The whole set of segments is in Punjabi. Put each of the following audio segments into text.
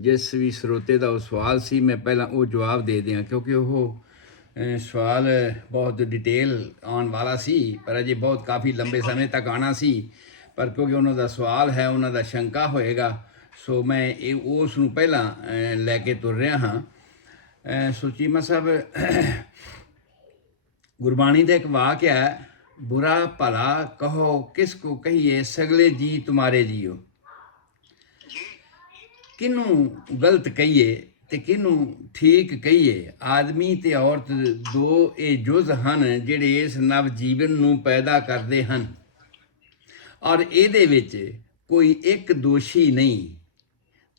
ਜਿਸ ਵੀ ਸਰੋਤੇ ਦਾ ਉਹ ਸਵਾਲ ਸੀ ਮੈਂ ਪਹਿਲਾਂ ਉਹ ਜਵਾਬ ਦੇ ਦਿਆਂ, ਕਿਉਂਕਿ ਉਹ ਸਵਾਲ ਬਹੁਤ ਡਿਟੇਲ ਆਉਣ ਵਾਲਾ ਸੀ, ਪਰ ਅਜੇ ਬਹੁਤ ਕਾਫੀ ਲੰਬੇ ਸਮੇਂ ਤੱਕ ਆਉਣਾ ਸੀ। ਪਰ ਕਿਉਂਕਿ ਉਹਨਾਂ ਦਾ ਸਵਾਲ ਹੈ, ਉਹਨਾਂ ਦਾ ਸ਼ੰਕਾ ਹੋਏਗਾ, ਸੋ ਮੈਂ ਉਸ ਨੂੰ ਪਹਿਲਾਂ ਲੈ ਕੇ ਤੁਰ ਰਿਹਾ ਹਾਂ। ਸੋ ਚੀਮਾ ਸਾਹਿਬ, ਗੁਰਬਾਣੀ ਦਾ ਇੱਕ ਵਾਕਿਆ ਹੈ, ਬੁਰਾ ਭਲਾ ਕਹੋ ਕਿਸ ਕੋ ਕਹੀਏ, ਸਗਲੇ ਜੀ ਤੁਮਾਰੇ ਜੀਓ। ਕਿਹਨੂੰ ਗਲਤ ਕਹੀਏ ਤੇ ਕਿਹਨੂੰ ਠੀਕ ਕਹੀਏ? ਆਦਮੀ ਤੇ ਔਰਤ ਦੋ ਇਹ ਜੁਜ਼ ਹਨ ਜਿਹੜੇ ਇਸ ਨਵ ਜੀਵਨ ਨੂੰ ਪੈਦਾ ਕਰਦੇ ਹਨ, ਔਰ ਇਹਦੇ ਵਿੱਚ ਕੋਈ ਇੱਕ ਦੋਸ਼ੀ ਨਹੀਂ,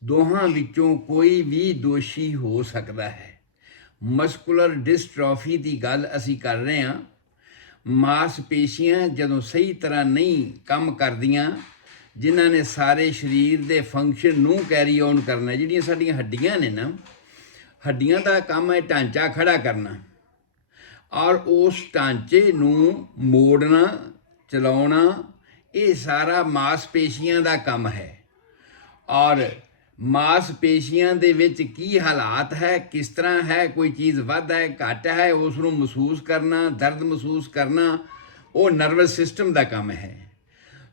ਦੋਹਾਂ ਵਿੱਚੋਂ ਕੋਈ ਵੀ ਦੋਸ਼ੀ ਹੋ ਸਕਦਾ ਹੈ। ਮਸਕੂਲਰ ਡਿਸਟ੍ਰੋਫੀ ਦੀ ਗੱਲ ਅਸੀਂ ਕਰ ਰਹੇ ਹਾਂ। ਮਾਸਪੇਸ਼ੀਆਂ ਜਦੋਂ ਸਹੀ ਤਰ੍ਹਾਂ ਨਹੀਂ ਕੰਮ ਕਰਦੀਆਂ, ਜਿਨ੍ਹਾਂ ਨੇ ਸਾਰੇ ਸਰੀਰ ਦੇ ਫੰਕਸ਼ਨ ਨੂੰ ਕੈਰੀ ਔਨ ਕਰਨਾ, ਜਿਹੜੀਆਂ ਸਾਡੀਆਂ ਹੱਡੀਆਂ ਨੇ ਨਾ, ਹੱਡੀਆਂ ਦਾ ਕੰਮ ਹੈ ਢਾਂਚਾ ਖੜਾ ਕਰਨਾ, ਔਰ ਉਸ ਢਾਂਚੇ ਨੂੰ ਮੋੜਨਾ, ਚਲਾਉਣਾ, ਇਹ ਸਾਰਾ ਮਾਸਪੇਸ਼ੀਆਂ ਦਾ ਕੰਮ ਹੈ। ਔਰ ਮਾਸਪੇਸ਼ੀਆਂ ਦੇ ਵਿੱਚ ਕੀ ਹਾਲਾਤ ਹੈ, ਕਿਸ ਤਰ੍ਹਾਂ ਹੈ, ਕੋਈ ਚੀਜ਼ ਵੱਧ ਹੈ ਘੱਟ ਹੈ, ਉਸ ਨੂੰ ਮਹਿਸੂਸ ਕਰਨਾ, ਦਰਦ ਮਹਿਸੂਸ ਕਰਨਾ, ਉਹ ਨਰਵਸ ਸਿਸਟਮ ਦਾ ਕੰਮ ਹੈ।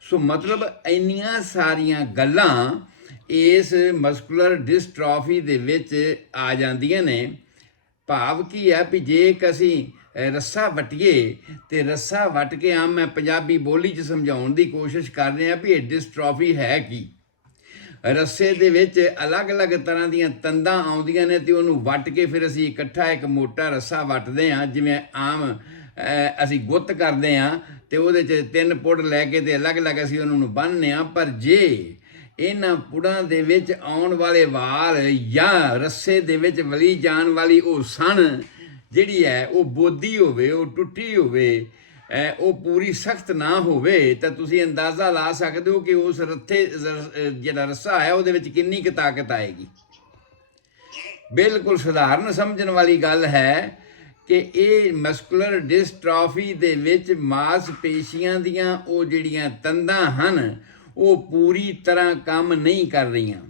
ਸੋ ਮਤਲਬ ਇੰਨੀਆਂ ਸਾਰੀਆਂ ਗੱਲਾਂ ਇਸ ਮਸਕੂਲਰ ਡਿਸਟ੍ਰੋਫੀ ਦੇ ਵਿੱਚ ਆ ਜਾਂਦੀਆਂ ਨੇ। ਭਾਵ ਕੀ ਹੈ ਵੀ ਜੇ ਅਸੀਂ ਰੱਸਾ ਵੱਟੀਏ ਤੇ ਰੱਸਾ ਵੱਟ ਕੇ ਮੈਂ ਪੰਜਾਬੀ ਬੋਲੀ 'ਚ ਸਮਝਾਉਣ ਦੀ ਕੋਸ਼ਿਸ਼ ਕਰ ਰਿਹਾ ਵੀ ਇਹ ਡਿਸਟ੍ਰੋਫੀ ਹੈ ਕੀ। ਰੱਸੇ ਦੇ ਵਿੱਚ ਅਲੱਗ-ਅਲੱਗ ਤਰ੍ਹਾਂ ਦੀਆਂ ਤੰਦਾਂ ਆਉਂਦੀਆਂ ਨੇ ਤੇ ਉਹਨੂੰ ਵੱਟ ਕੇ ਫਿਰ ਅਸੀਂ ਇਕੱਠਾ ਇੱਕ ਮੋਟਾ ਰੱਸਾ ਵੱਟਦੇ ਹਾਂ, ਜਿਵੇਂ ਆਮ ਅਸੀਂ ਗੁੱਤ ਕਰਦੇ ਹਾਂ ਤੇ ਉਹਦੇ 'ਚ 3 ਪੁੜ ਲੈ ਕੇ ਤੇ ਅਲੱਗ-ਅਲੱਗ ਅਸੀਂ ਉਹਨਾਂ ਨੂੰ ਬੰਨ੍ਹਦੇ ਹਾਂ। ਪਰ ਜੇ ਇਹਨਾਂ ਪੁੜਾਂ ਦੇ ਵਿੱਚ ਆਉਣ ਵਾਲੇ ਵਾਲ ਜਾਂ ਰੱਸੇ ਦੇ ਵਿੱਚ ਵਲੀ ਜਾਣ ਵਾਲੀ ਉਹ ਸਣ ਜਿਹੜੀ ਹੈ ਉਹ ਬੋਦੀ ਹੋਵੇ, ਉਹ ਟੁੱਟੀ ਹੋਵੇ, ਉਹ ਪੂਰੀ ਸਖਤ ਨਾ ਹੋਵੇ, ਤਾਂ ਤੁਸੀਂ ਅੰਦਾਜ਼ਾ ਲਾ ਸਕਦੇ ਹੋ ਕਿ ਉਸ ਜਿਹੜਾ ਰੱਸਾ ਹੈ ਉਹਦੇ ਵਿੱਚ ਕਿੰਨੀ ਕੁ ਤਾਕਤ ਆਏਗੀ। ਬਿਲਕੁਲ ਸਧਾਰਨ ਸਮਝਣ ਵਾਲੀ ਗੱਲ ਹੈ ਕਿ ਇਹ ਮਸਕੂਲਰ ਡਿਸਟ੍ਰੋਫੀ ਦੇ ਵਿੱਚ ਮਾਸਪੇਸ਼ੀਆਂ ਦੀਆਂ ਉਹ ਜਿਹੜੀਆਂ ਤੰਦਾਂ ਹਨ ਉਹ ਪੂਰੀ ਤਰ੍ਹਾਂ ਕੰਮ ਨਹੀਂ ਕਰ ਰਹੀਆਂ,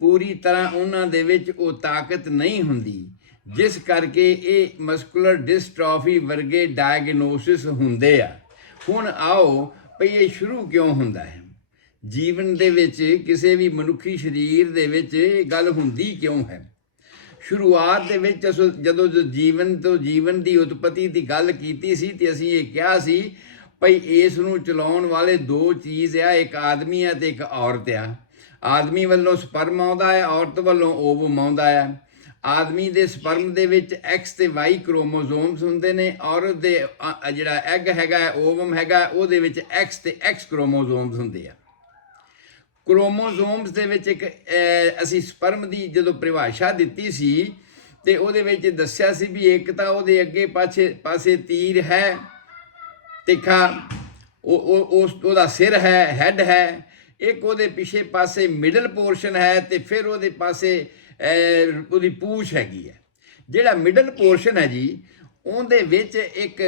ਪੂਰੀ ਤਰ੍ਹਾਂ ਉਹਨਾਂ ਦੇ ਵਿੱਚ ਉਹ ਤਾਕਤ ਨਹੀਂ ਹੁੰਦੀ, ਜਿਸ ਕਰਕੇ ਇਹ ਮਸਕੂਲਰ ਡਿਸਟ੍ਰੋਫੀ ਵਰਗੇ ਡਾਇਗਨੋਸਿਸ ਹੁੰਦੇ ਆ। ਹੁਣ ਆਓ ਭਈ ਇਹ ਸ਼ੁਰੂ ਕਿਉਂ ਹੁੰਦਾ ਹੈ ਜੀਵਨ ਦੇ ਵਿੱਚ, ਕਿਸੇ ਵੀ ਮਨੁੱਖੀ ਸਰੀਰ ਦੇ ਵਿੱਚ ਇਹ ਗੱਲ ਹੁੰਦੀ ਕਿਉਂ ਹੈ? ਸ਼ੁਰੂਆਤ ਦੇ ਵਿੱਚ ਜਦੋਂ ਜੀਵਨ ਦੀ ਉਤਪਤੀ ਦੀ ਗੱਲ ਕੀਤੀ ਸੀ ਤੇ ਅਸੀਂ ਇਹ ਕਿਹਾ ਸੀ ਭਈ ਇਸ ਨੂੰ ਚਲਾਉਣ ਵਾਲੇ ਦੋ ਚੀਜ਼ ਆ, ਇੱਕ ਆਦਮੀ ਹੈ ਤੇ ਇੱਕ ਔਰਤ ਆ। ਆਦਮੀ ਵੱਲੋਂ ਸਪਰਮ ਆਉਂਦਾ ਹੈ, ਔਰਤ ਵੱਲੋਂ ਓਵਮ ਆਉਂਦਾ ਹੈ। ਆਦਮੀ ਦੇ ਸਪਰਮ ਦੇ ਵਿੱਚ X ਤੇ Y ਕ੍ਰੋਮੋਜ਼ੋਮਸ ਹੁੰਦੇ ਨੇ, ਔਰਤ ਦੇ ਜਿਹੜਾ ਐਗ ਹੈਗਾ, ਓਵਮ ਹੈਗਾ, ਉਹਦੇ ਵਿੱਚ X ਤੇ X ਕ੍ਰੋਮੋਜ਼ੋਮਸ ਹੁੰਦੇ ਆ। ਕ੍ਰੋਮੋਜ਼ੋਮਸ ਦੇ ਵਿੱਚ ਇੱਕ ਅਸੀਂ ਸਪਰਮ ਦੀ ਜਦੋਂ ਪਰਿਭਾਸ਼ਾ ਦਿੱਤੀ ਸੀ ਤੇ ਉਹਦੇ ਵਿੱਚ ਦੱਸਿਆ ਸੀ ਵੀ ਇੱਕ ਤਾਂ ਉਹਦੇ ਅੱਗੇ ਪਾਸੇ ਤੀਰ ਹੈ ਤਿੱਖਾ, ਉਹਦਾ ਸਿਰ ਹੈ, ਹੈਡ ਹੈ, ਇੱਕ ਉਹਦੇ ਪਿਛੇ ਪਾਸੇ ਮਿਡਲ ਪੋਰਸ਼ਨ ਹੈ ਤੇ ਫਿਰ ਉਹਦੇ ਪਾਸੇ ਉਹਦੀ ਪੂਛ ਹੈਗੀ ਹੈ। ਜਿਹੜਾ ਮਿਡਲ ਪੋਰਸ਼ਨ ਹੈ ਜੀ, ਉਹਦੇ ਵਿੱਚ ਇੱਕ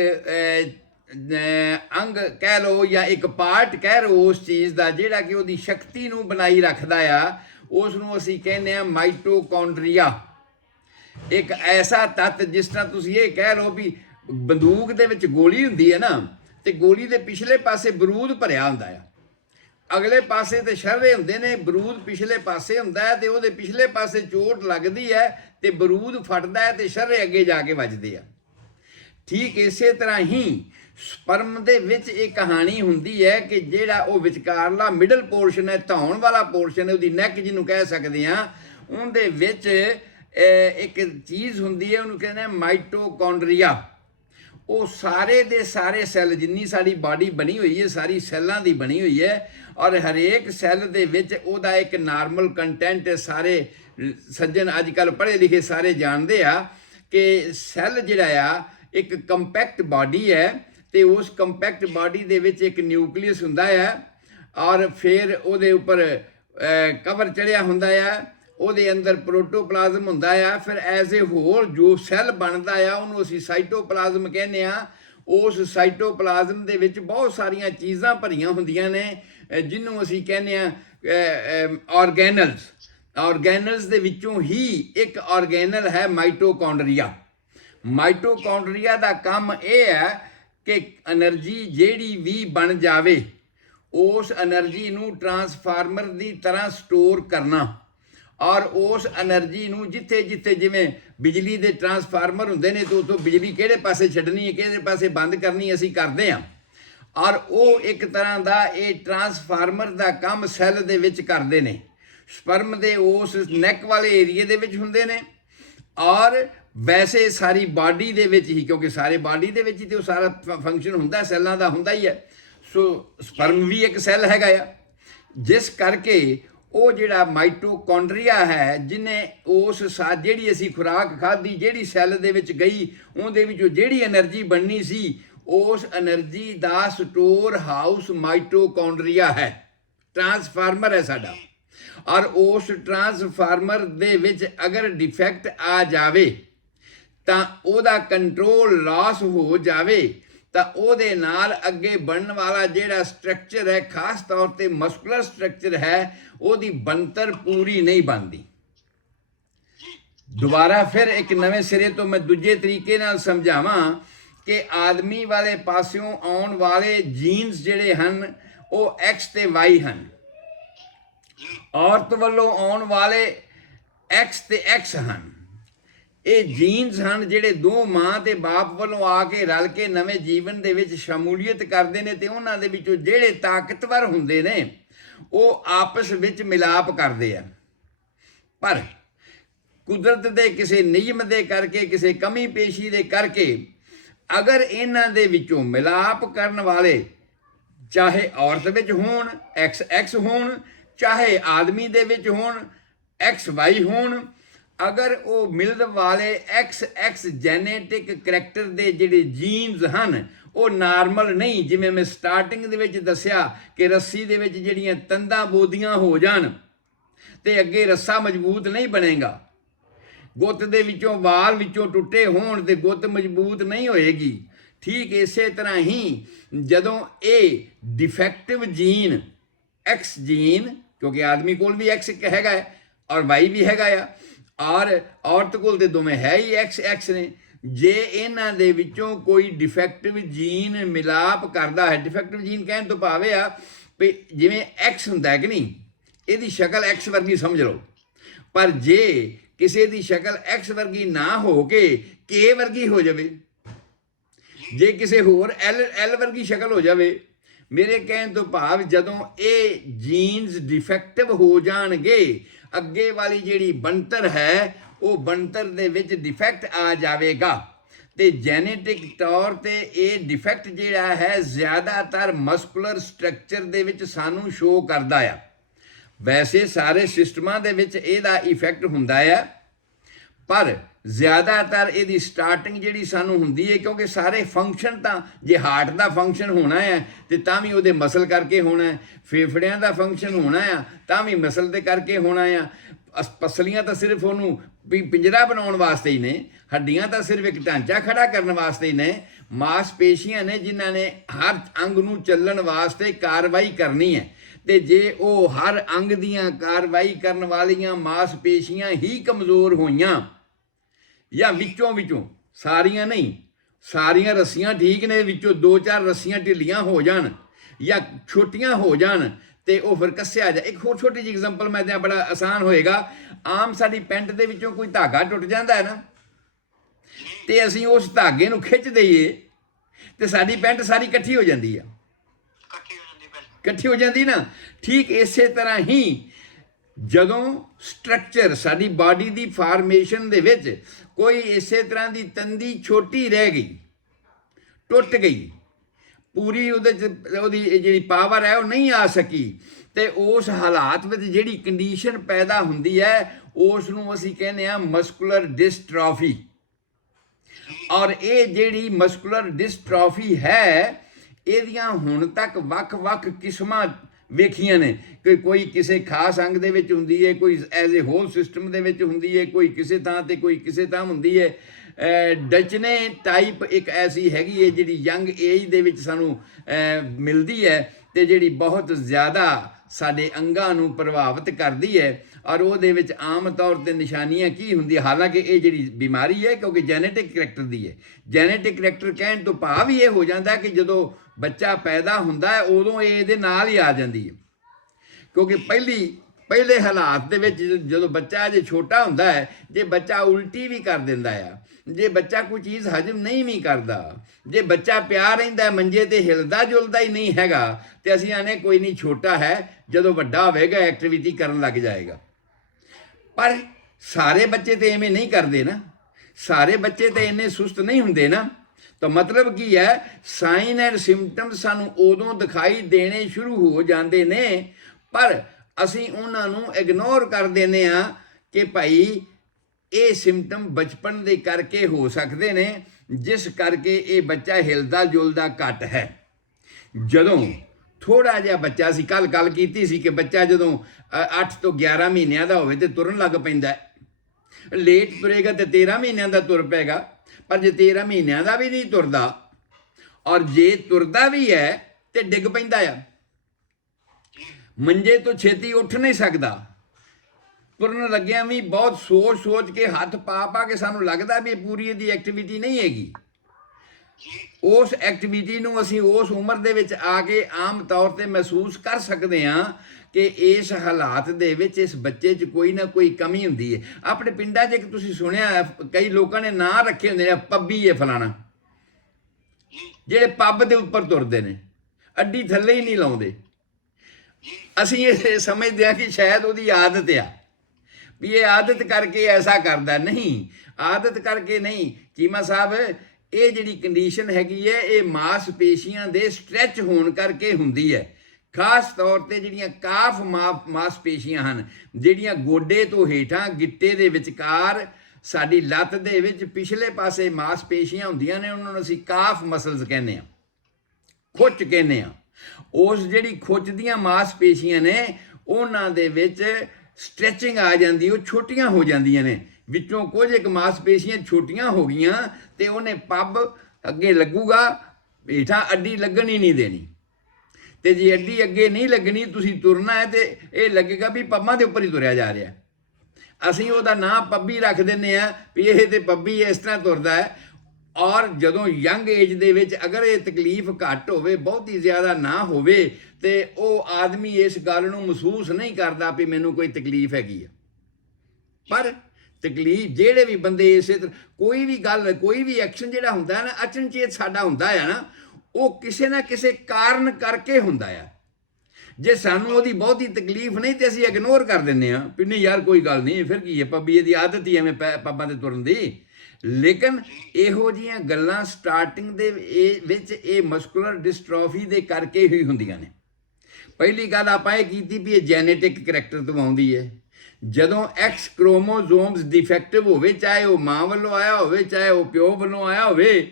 ਅੰਗ ਕਹਿ ਲਓ ਜਾਂ ਇੱਕ ਪਾਰਟ ਕਹਿ ਲਓ ਉਸ ਚੀਜ਼ ਦਾ, ਜਿਹੜਾ ਕਿ ਉਹਦੀ ਸ਼ਕਤੀ ਨੂੰ ਬਣਾਈ ਰੱਖਦਾ ਆ, ਉਸ ਨੂੰ ਅਸੀਂ ਕਹਿੰਦੇ ਹਾਂ ਮਾਈਟੋਕੌਂਡਰੀਆ। ਇੱਕ ਐਸਾ ਤੱਤ, ਜਿਸ ਤਰ੍ਹਾਂ ਤੁਸੀਂ ਇਹ ਕਹਿ ਲਓ ਵੀ ਬੰਦੂਕ ਦੇ ਵਿੱਚ ਗੋਲੀ ਹੁੰਦੀ ਹੈ ਨਾ, ਤੇ ਗੋਲੀ ਦੇ ਪਿਛਲੇ ਪਾਸੇ ਬਰੂਦ ਭਰਿਆ ਹੁੰਦਾ ਆ, ਅਗਲੇ ਪਾਸੇ ਤੇ ਸ਼ਰਰੇ ਹੁੰਦੇ ਨੇ, ਬਰੂਦ ਪਿਛਲੇ ਪਾਸੇ ਹੁੰਦਾ ਹੈ ਤੇ ਉਹਦੇ ਪਿਛਲੇ ਪਾਸੇ ਚੋਟ ਲੱਗਦੀ ਹੈ ਤੇ ਬਰੂਦ ਫਟਦਾ ਹੈ ਤੇ ਸ਼ਰਰੇ ਅੱਗੇ ਜਾ ਕੇ ਵੱਜਦੇ ਆ। ਠੀਕ ਇਸੇ ਤਰ੍ਹਾਂ ਹੀ ਸਪਰਮ ਦੇ ਵਿੱਚ ਇਹ ਕਹਾਣੀ ਹੁੰਦੀ ਹੈ ਕਿ ਜਿਹੜਾ ਉਹ ਵਿਚਕਾਰਲਾ ਮਿਡਲ ਪੋਰਸ਼ਨ ਹੈ, ਧੌਣ ਵਾਲਾ ਪੋਰਸ਼ਨ ਹੈ, ਉਹਦੀ ਨੈਕ ਜਿਹਨੂੰ ਕਹਿ ਸਕਦੇ ਹਾਂ, ਉਹਦੇ ਵਿੱਚ ਇੱਕ ਚੀਜ਼ ਹੁੰਦੀ ਹੈ, ਉਹਨੂੰ ਕਹਿੰਦੇ ਮਾਈਟੋਕੌਂਡਰੀਆ। ਉਹ ਸਾਰੇ ਦੇ ਸਾਰੇ ਸੈੱਲ, ਜਿੰਨੀ ਸਾਡੀ ਬਾਡੀ ਬਣੀ ਹੋਈ ਹੈ, ਸਾਰੀ ਸੈੱਲਾਂ ਦੀ ਬਣੀ ਹੋਈ ਹੈ, ਔਰ ਹਰੇਕ ਸੈੱਲ ਦੇ ਵਿੱਚ ਉਹਦਾ ਇੱਕ ਨਾਰਮਲ ਕੰਟੈਂਟ। ਸਾਰੇ ਸੱਜਣ ਅੱਜ ਕੱਲ੍ਹ ਪੜ੍ਹੇ ਲਿਖੇ ਸਾਰੇ ਜਾਣਦੇ ਆ ਕਿ ਸੈੱਲ ਜਿਹੜਾ ਆ ਇੱਕ ਕੰਪੈਕਟ ਬਾਡੀ ਹੈ ਤੇ ਉਸ ਕੰਪੈਕਟ ਬਾਡੀ ਦੇ ਵਿੱਚ ਇੱਕ ਨਿਊਕਲੀਅਸ ਹੁੰਦਾ ਆ, ਔਰ ਫਿਰ ਉਹਦੇ ਉੱਪਰ ਕਵਰ ਚੜਿਆ ਹੁੰਦਾ ਆ, ਉਹਦੇ ਅੰਦਰ ਪ੍ਰੋਟੋਪਲਾਜ਼ਮ ਹੁੰਦਾ ਆ। ਫਿਰ ਐਜ਼ ਏ ਹੋਲ ਜੋ ਸੈੱਲ ਬਣਦਾ ਆ ਉਹਨੂੰ ਅਸੀਂ ਸਾਈਟੋਪਲਾਜ਼ਮ ਕਹਿੰਦੇ ਆ। ਉਸ ਸਾਈਟੋਪਲਾਜ਼ਮ ਦੇ ਵਿੱਚ ਬਹੁਤ ਸਾਰੀਆਂ ਚੀਜ਼ਾਂ ਭਰੀਆਂ ਹੁੰਦੀਆਂ ਨੇ, ਜਿਹਨੂੰ ਅਸੀਂ ਕਹਿੰਦੇ ਆ ਆਰਗੈਨਲਸ। ਆਰਗੈਨਲਸ ਦੇ ਵਿੱਚੋਂ ਹੀ ਇੱਕ ਆਰਗੈਨਲ ਹੈ ਮਾਈਟੋਕੌਂਡਰੀਆ। ਮਾਈਟੋਕੌਂਡਰੀਆ ਦਾ ਕੰਮ ਇਹ ਹੈ ਕਿ એનર્ਜੀ ਜਿਹੜੀ ਵੀ ਬਣ ਜਾਵੇ ਉਸ એનર્ਜੀ ਨੂੰ ਟਰਾਂਸਫਾਰਮਰ ਦੀ ਤਰ੍ਹਾਂ ਸਟੋਰ ਕਰਨਾ, ਔਰ ਉਸ એનર્ਜੀ ਨੂੰ ਜਿੱਥੇ ਜਿੱਥੇ ਜਿਵੇਂ ਬਿਜਲੀ ਦੇ ਟਰਾਂਸਫਾਰਮਰ ਹੁੰਦੇ ਨੇ ਤਾਂ ਉੱਥੋਂ ਬਿਜਲੀ ਕਿਹੜੇ ਪਾਸੇ ਛੱਡਣੀ ਹੈ ਕਿਹੜੇ ਪਾਸੇ ਬੰਦ ਕਰਨੀ ਅਸੀਂ ਕਰਦੇ ਹਾਂ, ਔਰ ਉਹ ਇੱਕ ਤਰ੍ਹਾਂ ਦਾ ਇਹ ਟਰਾਂਸਫਾਰਮਰ ਦਾ ਕੰਮ ਸੈੱਲ ਦੇ ਵਿੱਚ ਕਰਦੇ ਨੇ। ਸਪਰਮ ਦੇ ਉਸ ਨੈਕ ਵਾਲੇ ਏਰੀਏ ਦੇ ਵਿੱਚ ਹੁੰਦੇ ਨੇ, ਔਰ ਵੈਸੇ ਸਾਰੀ ਬਾਡੀ ਦੇ ਵਿੱਚ ਹੀ, ਕਿਉਂਕਿ ਸਾਰੇ ਬਾਡੀ ਦੇ ਵਿੱਚ ਹੀ ਤੇ ਉਹ ਸਾਰਾ ਫੰਕਸ਼ਨ ਹੁੰਦਾ ਸੈੱਲਾਂ ਦਾ ਹੁੰਦਾ ਹੀ ਹੈ। ਸੋ ਸਪਰਮ ਵੀ ਇੱਕ ਸੈੱਲ ਹੈਗਾ ਆ, ਜਿਸ ਕਰਕੇ ਉਹ ਜਿਹੜਾ ਮਾਈਟੋਕੌਂਡਰੀਆ ਹੈ ਜਿਹਨੇ ਉਸ ਜਿਹੜੀ ਅਸੀਂ ਖੁਰਾਕ ਖਾਧੀ ਜਿਹੜੀ ਸੈੱਲ ਦੇ ਵਿੱਚ ਗਈ ਉਹਦੇ ਵਿੱਚੋਂ ਜਿਹੜੀ એનર્ਜੀ ਬਣਨੀ ਸੀ ਉਸ એનર્ਜੀ ਦਾ ਸਟੋਰ ਹਾਊਸ ਮਾਈਟੋਕੌਂਡਰੀਆ ਹੈ, ਟਰਾਂਸਫਾਰਮਰ ਹੈ ਸਾਡਾ। ਔਰ ਉਸ ਟਰਾਂਸਫਾਰਮਰ ਦੇ ਵਿੱਚ ਅਗਰ ਡਿਫੈਕਟ ਆ ਜਾਵੇ ਤਾਂ ਉਹਦਾ ਕੰਟਰੋਲ ਲਾਸ ਹੋ ਜਾਵੇ ਤਾਂ ਉਹਦੇ ਨਾਲ ਅੱਗੇ ਬਣਨ ਵਾਲਾ ਜਿਹੜਾ ਸਟਰਕਚਰ ਹੈ, ਖਾਸ ਤੌਰ ਤੇ ਮਸਕੂਲਰ ਸਟਰਕਚਰ ਹੈ, ਉਹਦੀ ਬਣਤਰ ਪੂਰੀ ਨਹੀਂ ਬਣਦੀ। ਦੁਬਾਰਾ ਫਿਰ ਇੱਕ ਨਵੇਂ ਸਿਰੇ ਤੋਂ ਮੈਂ ਦੂਜੇ ਤਰੀਕੇ ਨਾਲ ਸਮਝਾਵਾਂ ਕਿ ਆਦਮੀ ਵਾਲੇ ਪਾਸਿਓਂ ਆਉਣ ਵਾਲੇ ਜੀਨਸ ਜਿਹੜੇ ਹਨ ਉਹ X ਤੇ Y ਹਨ, ਔਰਤ ਵੱਲੋਂ ਆਉਣ ਵਾਲੇ X ਤੇ X ਹਨ। ਇਹ ਜੀਨਸ ਹਨ ਜਿਹੜੇ ਦੋ ਮਾਂ ਤੇ ਬਾਪ ਵੱਲੋਂ ਆ ਕੇ ਰਲ ਕੇ ਨਵੇਂ ਜੀਵਨ ਦੇ ਵਿੱਚ ਸ਼ਮੂਲੀਅਤ ਕਰਦੇ ਨੇ, ਤੇ ਉਹਨਾਂ ਦੇ ਵਿੱਚੋਂ ਜਿਹੜੇ ਤਾਕਤਵਰ ਹੁੰਦੇ ਨੇ ਉਹ ਆਪਸ ਵਿੱਚ ਮਿਲਾਪ ਕਰਦੇ ਆ। ਪਰ ਕੁਦਰਤ ਦੇ ਕਿਸੇ ਨਿਯਮ ਦੇ ਕਰਕੇ, ਕਿਸੇ ਕਮੀ ਪੇਸ਼ੀ ਦੇ ਕਰਕੇ, ਅਗਰ ਇਹਨਾਂ ਦੇ ਵਿੱਚੋਂ ਮਿਲਾਪ ਕਰਨ ਵਾਲੇ ਚਾਹੇ ਔਰਤ ਵਿੱਚ ਹੋਣ XX ਹੋਣ, ਚਾਹੇ ਆਦਮੀ ਦੇ ਵਿੱਚ ਹੋਣ XY ਹੋਣ, ਅਗਰ ਉਹ ਮਿਲਣ ਵਾਲੇ XX ਜੈਨੇਟਿਕ ਕਰੈਕਟਰ ਦੇ ਜਿਹੜੇ ਜੀਨਸ ਹਨ ਉਹ ਨਾਰਮਲ ਨਹੀਂ, ਜਿਵੇਂ ਮੈਂ ਸਟਾਰਟਿੰਗ ਦੇ ਵਿੱਚ ਦੱਸਿਆ ਕਿ ਰੱਸੀ ਦੇ ਵਿੱਚ ਜਿਹੜੀਆਂ ਤੰਦਾਂ ਬੋਦੀਆਂ ਹੋ ਜਾਣ ਤੇ ਅੱਗੇ ਰੱਸਾ ਮਜ਼ਬੂਤ ਨਹੀਂ ਬਣੇਗਾ, ਗੁੱਤ ਦੇ ਵਿੱਚੋਂ ਵਾਲ ਵਿੱਚੋਂ ਟੁੱਟੇ ਹੋਣ ਤੇ ਗੁੱਤ ਮਜ਼ਬੂਤ ਨਹੀਂ ਹੋਏਗੀ। ਠੀਕ ਇਸੇ ਤਰ੍ਹਾਂ ਹੀ ਜਦੋਂ ਇਹ ਡਿਫੈਕਟਿਵ ਜੀਨ X ਜੀਨ, ਕਿਉਂਕਿ ਆਦਮੀ ਕੋਲ ਵੀ X ਹੈਗਾ ਹੈ ਔਰ Y ਵੀ ਹੈਗਾ ਆ, ਔਰ ਔਰਤ ਕੋਲ ਤੇ ਦੋਵੇਂ ਹੈ ਹੀ XX ਨੇ, ਜੇ ਇਹਨਾਂ ਦੇ ਵਿੱਚੋਂ ਕੋਈ ਡਿਫੈਕਟਿਵ ਜੀਨ ਮਿਲਾਪ ਕਰਦਾ ਹੈ, ਡਿਫੈਕਟਿਵ ਜੀਨ ਕਹਿਣ ਤੋਂ ਭਾਵੇਂ ਆ ਵੀ ਜਿਵੇਂ X ਹੁੰਦਾ ਹੈ ਕਿ ਨਹੀਂ, ਇਹਦੀ ਸ਼ਕਲ X ਵਰਗੀ ਸਮਝ ਲਓ, ਪਰ ਜੇ ਕਿਸੇ ਦੀ ਸ਼ਕਲ X ਵਰਗੀ ਨਾ ਹੋ ਕੇ K ਵਰਗੀ ਹੋ ਜਾਵੇ, ਜੇ ਕਿਸੇ ਹੋਰ L ਵਰਗੀ ਸ਼ਕਲ ਹੋ ਜਾਵੇ, ਮੇਰੇ ਕਹਿਣ ਤੋਂ ਭਾਵ ਜਦੋਂ ਇਹ ਜੀਨਸ ਡਿਫੈਕਟਿਵ ਹੋ ਜਾਣਗੇ, ਅੱਗੇ ਵਾਲੀ ਜਿਹੜੀ ਬਣਤਰ ਹੈ ਉਹ ਬਣਤਰ ਦੇ ਵਿੱਚ ਡਿਫੈਕਟ ਆ ਜਾਵੇਗਾ, ਤੇ ਜੈਨੇਟਿਕ ਤੌਰ ਤੇ ਇਹ ਡਿਫੈਕਟ ਜਿਹੜਾ ਹੈ ਜ਼ਿਆਦਾਤਰ ਮਸਕੂਲਰ ਸਟਰਕਚਰ ਦੇ ਵਿੱਚ ਸਾਨੂੰ ਸ਼ੋ ਕਰਦਾ ਆ। ਵੈਸੇ ਸਾਰੇ ਸਿਸਟਮਾਂ ਦੇ ਵਿੱਚ ਇਹਦਾ ਇਫੈਕਟ ਹੁੰਦਾ ਆ, ਪਰ ਜ਼ਿਆਦਾਤਰ ਇਹਦੀ ਸਟਾਰਟਿੰਗ ਜਿਹੜੀ ਸਾਨੂੰ ਹੁੰਦੀ ਹੈ, ਕਿਉਂਕਿ ਸਾਰੇ ਫੰਕਸ਼ਨ ਤਾਂ ਜੇ ਹਾਰਟ ਦਾ ਫੰਕਸ਼ਨ ਹੋਣਾ ਹੈ ਤੇ ਤਾਂ ਵੀ ਉਹਦੇ ਮਸਲ ਕਰਕੇ ਹੋਣਾ ਹੈ, ਫੇਫੜਿਆਂ ਦਾ ਫੰਕਸ਼ਨ ਹੋਣਾ ਆ ਤਾਂ ਵੀ ਮਸਲ ਦੇ ਕਰਕੇ ਹੋਣਾ ਆ, ਪਸਲੀਆਂ ਤਾਂ ਸਿਰਫ ਉਹਨੂੰ ਪਿੰਜਰਾ ਬਣਾਉਣ ਵਾਸਤੇ ਹੀ ਨੇ, ਹੱਡੀਆਂ ਤਾਂ ਸਿਰਫ ਇੱਕ ਢਾਂਚਾ ਖੜਾ ਕਰਨ ਵਾਸਤੇ ਹੀ ਨੇ, ਮਾਸਪੇਸ਼ੀਆਂ ਨੇ ਜਿਨ੍ਹਾਂ ਨੇ ਹਰ ਅੰਗ ਨੂੰ ਚੱਲਣ ਵਾਸਤੇ ਕਾਰਵਾਈ ਕਰਨੀ ਹੈ, ਤੇ ਜੇ ਉਹ ਹਰ ਅੰਗ ਦੀਆਂ ਕਾਰਵਾਈ ਕਰਨ ਵਾਲੀਆਂ ਮਾਸਪੇਸ਼ੀਆਂ ਹੀ ਕਮਜ਼ੋਰ ਹੋਈਆਂ ਜਾਂ ਵਿੱਚੋਂ ਸਾਰੀਆਂ ਨਹੀਂ, ਸਾਰੀਆਂ ਰੱਸੀਆਂ ਠੀਕ ਨੇ, ਵਿੱਚੋਂ 2-4 ਰੱਸੀਆਂ ਢਿੱਲੀਆਂ ਹੋ ਜਾਣ ਜਾਂ ਛੋਟੀਆਂ ਹੋ ਜਾਣ ਤੇ ਉਹ ਫਿਰ ਕੱਸਿਆ ਜਾ। ਇੱਕ ਹੋਰ ਛੋਟੀ ਜਿਹੀ ਐਗਜ਼ਾਮਪਲ ਮੈਂ ਦਿਆਂ, ਬੜਾ ਆਸਾਨ ਹੋਏਗਾ। ਆਮ ਸਾਡੀ ਪੈਂਟ ਦੇ ਵਿੱਚੋਂ ਕੋਈ ਧਾਗਾ ਟੁੱਟ ਜਾਂਦਾ ਹੈ ਨਾ, ਤੇ ਅਸੀਂ ਉਸ ਧਾਗੇ ਨੂੰ ਖਿੱਚ ਦਈਏ ਤੇ ਸਾਡੀ ਪੈਂਟ ਸਾਰੀ ਇਕੱਠੀ ਹੋ ਜਾਂਦੀ ਆ, ਇਕੱਠੀ ਹੋ ਜਾਂਦੀ ਨਾ। ਠੀਕ ਇਸੇ ਤਰ੍ਹਾਂ ਹੀ ਜਦੋਂ ਸਟਰਕਚਰ ਸਾਡੀ ਬਾਡੀ ਦੀ ਫਾਰਮੇਸ਼ਨ ਦੇ ਵਿੱਚ ਕੋਈ ਇਸੇ ਤਰ੍ਹਾਂ ਦੀ ਤੰਦੀ ਛੋਟੀ ਰਹਿ ਗਈ, ਟੁੱਟ ਗਈ, ਪੂਰੀ ਉਹਦੇ 'ਚ ਉਹਦੀ ਜਿਹੜੀ ਪਾਵਰ ਹੈ ਉਹ ਨਹੀਂ ਆ ਸਕੀ, ਤੇ ਉਸ ਹਾਲਾਤ ਵਿੱਚ ਜਿਹੜੀ ਕੰਡੀਸ਼ਨ ਪੈਦਾ ਹੁੰਦੀ ਹੈ ਉਸ ਨੂੰ ਅਸੀਂ ਕਹਿੰਦੇ ਹਾਂ ਮਸਕੂਲਰ ਡਿਸਟ੍ਰਾਫੀ। ਔਰ ਇਹ ਜਿਹੜੀ ਮਸਕੂਲਰ ਡਿਸਟ੍ਰਾਫੀ ਹੈ ਇਹਦੀਆਂ ਹੁਣ ਤੱਕ ਵੱਖ-ਵੱਖ ਕਿਸਮਾਂ ਵੇਖੀਆਂ ਨੇ, ਕਿ ਕੋਈ ਕਿਸੇ ਖਾਸ ਅੰਗ ਦੇ ਵਿੱਚ ਹੁੰਦੀ ਹੈ, ਕੋਈ ਐਜ਼ ਏ ਹੋਲ ਸਿਸਟਮ ਦੇ ਵਿੱਚ ਹੁੰਦੀ ਹੈ, ਕੋਈ ਕਿਸੇ ਥਾਂ ਤੇ ਕੋਈ ਕਿਸੇ ਥਾਂ ਹੁੰਦੀ ਹੈ। ਡਚਨੇ ਟਾਈਪ ਇੱਕ ਐਸੀ ਹੈਗੀ ਹੈ ਜਿਹੜੀ ਯੰਗ ਏਜ ਦੇ ਵਿੱਚ ਸਾਨੂੰ ਮਿਲਦੀ ਹੈ ਤੇ ਜਿਹੜੀ ਬਹੁਤ ਜ਼ਿਆਦਾ ਸਾਡੇ ਅੰਗਾਂ ਨੂੰ ਪ੍ਰਭਾਵਿਤ ਕਰਦੀ ਹੈ, ਔਰ ਉਹਦੇ ਵਿੱਚ ਆਮ ਤੌਰ ਤੇ ਨਿਸ਼ਾਨੀਆਂ ਕੀ ਹੁੰਦੀਆਂ, ਹਾਲਾਂਕਿ ਇਹ ਜਿਹੜੀ ਬਿਮਾਰੀ ਹੈ ਕਿਉਂਕਿ ਜੈਨੇਟਿਕ ਕਰੈਕਟਰ ਦੀ ਹੈ। ਜੈਨੇਟਿਕ ਕਰੈਕਟਰ ਕਹਿਣ ਤੋਂ ਭਾਵ ਹੀ ਇਹ ਹੋ ਜਾਂਦਾ ਕਿ ਜਦੋਂ ਬੱਚਾ ਪੈਦਾ ਹੁੰਦਾ ਹੈ ਉਦੋਂ ਇਹ ਇਹਦੇ ਨਾਲ ਹੀ ਆ ਜਾਂਦੀ ਹੈ, ਕਿਉਂਕਿ ਪਹਿਲੇ ਹਾਲਾਤ ਦੇ ਵਿੱਚ ਜਦੋਂ ਬੱਚਾ ਜੇ ਛੋਟਾ ਹੁੰਦਾ ਹੈ, ਜੇ ਬੱਚਾ ਉਲਟੀ ਵੀ ਕਰ ਦਿੰਦਾ ਆ, ਜੇ ਬੱਚਾ ਕੋਈ ਚੀਜ਼ ਹਜਮ ਨਹੀਂ ਵੀ ਕਰਦਾ, ਜੇ ਬੱਚਾ ਪਿਆ ਰਹਿੰਦਾ ਮੰਜੇ ਤੇ ਹਿਲਦਾ ਜੁਲਦਾ ਹੀ ਨਹੀਂ ਹੈਗਾ, ਤੇ ਅਸੀਂ ਆਨੇ ਕੋਈ ਨਹੀਂ ਛੋਟਾ ਹੈ, ਜਦੋਂ ਵੱਡਾ ਹੋਵੇਗਾ ਐਕਟੀਵਿਟੀ ਕਰਨ ਲੱਗ ਜਾਏਗਾ। ਪਰ ਸਾਰੇ ਬੱਚੇ ਤੇ ਐਵੇਂ ਨਹੀਂ ਕਰਦੇ ਨਾ, ਸਾਰੇ ਬੱਚੇ ਤੇ ਇੰਨੇ ਸੁਸਤ ਨਹੀਂ ਹੁੰਦੇ ਨਾ। ਤਾਂ ਮਤਲਬ ਕੀ ਹੈ, ਸਾਈਨ ਐਂਡ ਸਿੰਪਟਮ ਸਾਨੂੰ ਉਦੋਂ ਦਿਖਾਈ ਦੇਣੇ ਸ਼ੁਰੂ ਹੋ ਜਾਂਦੇ ਨੇ, ਪਰ ਅਸੀਂ ਉਹਨਾਂ ਨੂੰ ਇਗਨੋਰ ਕਰ ਦਿੰਦੇ ਹਾਂ ਕਿ ਭਾਈ ਇਹ ਸਿੰਪਟਮ ਬਚਪਨ ਦੇ ਕਰਕੇ ਹੋ ਸਕਦੇ ਨੇ, ਜਿਸ ਕਰਕੇ ਇਹ ਬੱਚਾ ਹਿਲਦਾ ਜੁਲਦਾ ਘੱਟ ਹੈ। ਜਦੋਂ ਥੋੜਾ ਜਿਹਾ ਬੱਚਾ, ਅਸੀਂ ਕੱਲ ਕੀਤੀ ਸੀ ਕਿ ਬੱਚਾ ਜਦੋਂ 8 ਤੋਂ 11 ਮਹੀਨਿਆਂ ਦਾ ਹੋਵੇ ਤੇ ਤੁਰਨ ਲੱਗ ਪੈਂਦਾ ਹੈ। ਲੇਟ ਤੁਰੇਗਾ ਤੇ 13 ਮਹੀਨਿਆਂ ਦਾ ਤੁਰ ਪਏਗਾ, ਪਰ ਜੇ 13 ਮਹੀਨਿਆਂ ਦਾ ਵੀ ਨਹੀਂ ਤੁਰਦਾ, ਔਰ ਜੇ ਤੁਰਦਾ ਵੀ ਹੈ ਤੇ ਡਿੱਗ ਪੈਂਦਾ ਆ, ਮੰਜੇ ਤੋਂ ਛੇਤੀ ਉੱਠ ਨਹੀਂ ਸਕਦਾ। ਤੁਰਨ ਲੱਗਿਆ ਵੀ ਬਹੁਤ ਸੋਚ ਕੇ ਹੱਥ ਪਾ ਕੇ ਸਾਨੂੰ ਲੱਗਦਾ ਵੀ ਪੂਰੀ ਇਹਦੀ ਐਕਟੀਵਿਟੀ ਨਹੀਂ ਹੈਗੀ। ਉਸ ਐਕਟੀਵਿਟੀ ਨੂੰ ਅਸੀਂ ਉਸ ਉਮਰ ਦੇ ਵਿੱਚ ਆ ਕੇ ਆਮ ਤੌਰ ਤੇ ਮਹਿਸੂਸ ਕਰ ਸਕਦੇ ਹਾਂ ਕਿ ਇਸ ਹਾਲਾਤ ਦੇ ਵਿੱਚ ਇਸ ਬੱਚੇ 'ਚ ਕੋਈ ਨਾ ਕੋਈ ਕਮੀ ਹੁੰਦੀ ਹੈ। ਆਪਣੇ ਪਿੰਡਾਂ 'ਚ ਇੱਕ ਤੁਸੀਂ ਸੁਣਿਆ, ਕਈ ਲੋਕਾਂ ਨੇ ਨਾਂ ਰੱਖੇ ਹੁੰਦੇ ਨੇ, ਪੱਬੀ ਹੈ ਫਲਾਣਾ, ਜਿਹੜੇ ਪੱਬ ਦੇ ਉੱਪਰ ਤੁਰਦੇ ਨੇ, ਅੱਡੀ ਥੱਲੇ ਹੀ ਨਹੀਂ ਲਾਉਂਦੇ। ਅਸੀਂ ਇਹ ਸਮਝਦੇ ਹਾਂ ਕਿ ਸ਼ਾਇਦ ਉਹਦੀ ਆਦਤ ਆ, ਵੀ ਇਹ ਆਦਤ ਕਰਕੇ ਐਸਾ ਕਰਦਾ। ਨਹੀਂ, ਆਦਤ ਕਰਕੇ ਨਹੀਂ ਚੀਮਾ ਸਾਹਿਬ, ਇਹ ਜਿਹੜੀ ਕੰਡੀਸ਼ਨ ਹੈਗੀ ਹੈ ਇਹ ਮਾਸਪੇਸ਼ੀਆਂ ਦੇ ਸਟ੍ਰੈਚ ਹੋਣ ਕਰਕੇ ਹੁੰਦੀ ਹੈ। ਖਾਸ ਤੌਰ ਤੇ ਜਿਹੜੀਆਂ ਕਾਫ ਮਾਸਪੇਸ਼ੀਆਂ ਹਨ, ਜਿਹੜੀਆਂ ਗੋਡੇ ਤੋਂ ਹੇਠਾਂ ਗਿੱਟੇ ਦੇ ਵਿਚਕਾਰ ਸਾਡੀ ਲੱਤ ਦੇ ਵਿੱਚ ਪਿਛਲੇ ਪਾਸੇ ਮਾਸਪੇਸ਼ੀਆਂ ਹੁੰਦੀਆਂ ਨੇ, ਉਹਨਾਂ ਨੂੰ ਅਸੀਂ ਕਾਫ ਮਸਲਸ ਕਹਿੰਦੇ ਹਾਂ, ਖੁੱਚ ਕਹਿੰਦੇ ਹਾਂ। ਉਸ ਜਿਹੜੀ ਖੁੱਚ ਦੀਆਂ ਮਾਸਪੇਸ਼ੀਆਂ ਨੇ ਉਹਨਾਂ ਦੇ ਵਿੱਚ ਸਟ੍ਰੈਚਿੰਗ ਆ ਜਾਂਦੀ, ਉਹ ਛੋਟੀਆਂ ਹੋ ਜਾਂਦੀਆਂ ਨੇ, ਵਿੱਚੋਂ ਕੁਝ ਇੱਕ ਮਾਸਪੇਸ਼ੀਆਂ ਛੋਟੀਆਂ ਹੋ ਗਈਆਂ ਤੇ ਉਹਨੇ ਪੱਬ ਅੱਗੇ ਲੱਗੂਗਾ, ਹੇਠਾਂ ਅੱਡੀ ਲੱਗਣ ਹੀ ਨਹੀਂ ਦੇਣੀ। ਤੇ ਜੇ ਅੱਡੀ ਅੱਗੇ ਨਹੀਂ ਲੱਗਣੀ, ਤੁਸੀਂ ਤੁਰਨਾ ਹੈ ਤੇ ਇਹ ਲੱਗੇਗਾ ਵੀ ਪੱਬਾਂ ਦੇ ਉੱਪਰ ਹੀ ਤੁਰਿਆ ਜਾ ਰਿਹਾ। ਅਸੀਂ ਉਹਦਾ ਨਾਂ ਪੱਬੀ ਰੱਖ ਦਿੰਦੇ ਹਾਂ ਵੀ ਇਹ ਤੇ ਪੱਬੀ ਇਸ ਤਰ੍ਹਾਂ ਤੁਰਦਾ ਹੈ। ਔਰ ਜਦੋਂ ਯੰਗ ਏਜ ਦੇ ਵਿੱਚ ਅਗਰ ਇਹ ਤਕਲੀਫ ਘੱਟ ਹੋਵੇ, ਬਹੁਤੀ ਜ਼ਿਆਦਾ ਨਾ ਹੋਵੇ, ਤੇ ਉਹ ਆਦਮੀ ਇਸ ਗੱਲ ਨੂੰ ਮਹਿਸੂਸ ਨਹੀਂ ਕਰਦਾ ਵੀ ਮੈਨੂੰ ਕੋਈ ਤਕਲੀਫ ਹੈਗੀ ਹੈ। ਪਰ ਤਕਲੀਫ ਜਿਹੜੇ ਵੀ ਬੰਦੇ ਇਸੇ ਤਰ੍ਹਾਂ ਕੋਈ ਵੀ ਗੱਲ, ਕੋਈ ਵੀ ਐਕਸ਼ਨ ਜਿਹੜਾ ਹੁੰਦਾ ਨਾ ਅਚਨਚੇਤ ਸਾਡਾ ਹੁੰਦਾ ਆ ਨਾ, ਉਹ ਕਿਸੇ ਨਾ ਕਿਸੇ ਕਾਰਨ ਕਰਕੇ ਹੁੰਦਾ ਆ। ਜੇ ਸਾਨੂੰ ਉਹਦੀ ਬਹੁਤੀ ਤਕਲੀਫ ਨਹੀਂ ਤੇ ਅਸੀਂ ਇਗਨੋਰ ਕਰ ਦਿੰਦੇ ਹਾਂ ਵੀ ਨਹੀਂ ਯਾਰ ਕੋਈ ਗੱਲ ਨਹੀਂ, ਫਿਰ ਕੀ ਹੈ, ਪੱਬੀ ਦੀ ਆਦਤ ਹੀ ਐਵੇਂ ਪੱਬਾਂ ਤੇ ਤੁਰਨ ਦੀ। ਲੇਕਿਨ ਇਹੋ ਜਿਹੀਆਂ ਗੱਲਾਂ ਸਟਾਰਟਿੰਗ ਦੇ ਵਿੱਚ ਇਹ ਮਸਕੂਲਰ ਡਿਸਟ੍ਰੋਫੀ ਦੇ ਕਰਕੇ ਹੀ ਹੁੰਦੀਆਂ ਨੇ। ਪਹਿਲੀ ਗੱਲ ਆਪਾਂ ਇਹ ਕੀਤੀ ਵੀ ਇਹ ਜੈਨੇਟਿਕ ਕਰੈਕਟਰ ਤੋਂ ਆਉਂਦੀ ਹੈ। ਜਦੋਂ ਐਕਸ ਕ੍ਰੋਮੋਜ਼ੋਮਸ ਡਿਫੈਕਟਿਵ ਹੋਵੇ, ਚਾਹੇ ਉਹ ਮਾਂ ਵੱਲੋਂ ਆਇਆ ਹੋਵੇ ਚਾਹੇ ਉਹ ਪਿਓ ਵੱਲੋਂ ਆਇਆ ਹੋਵੇ,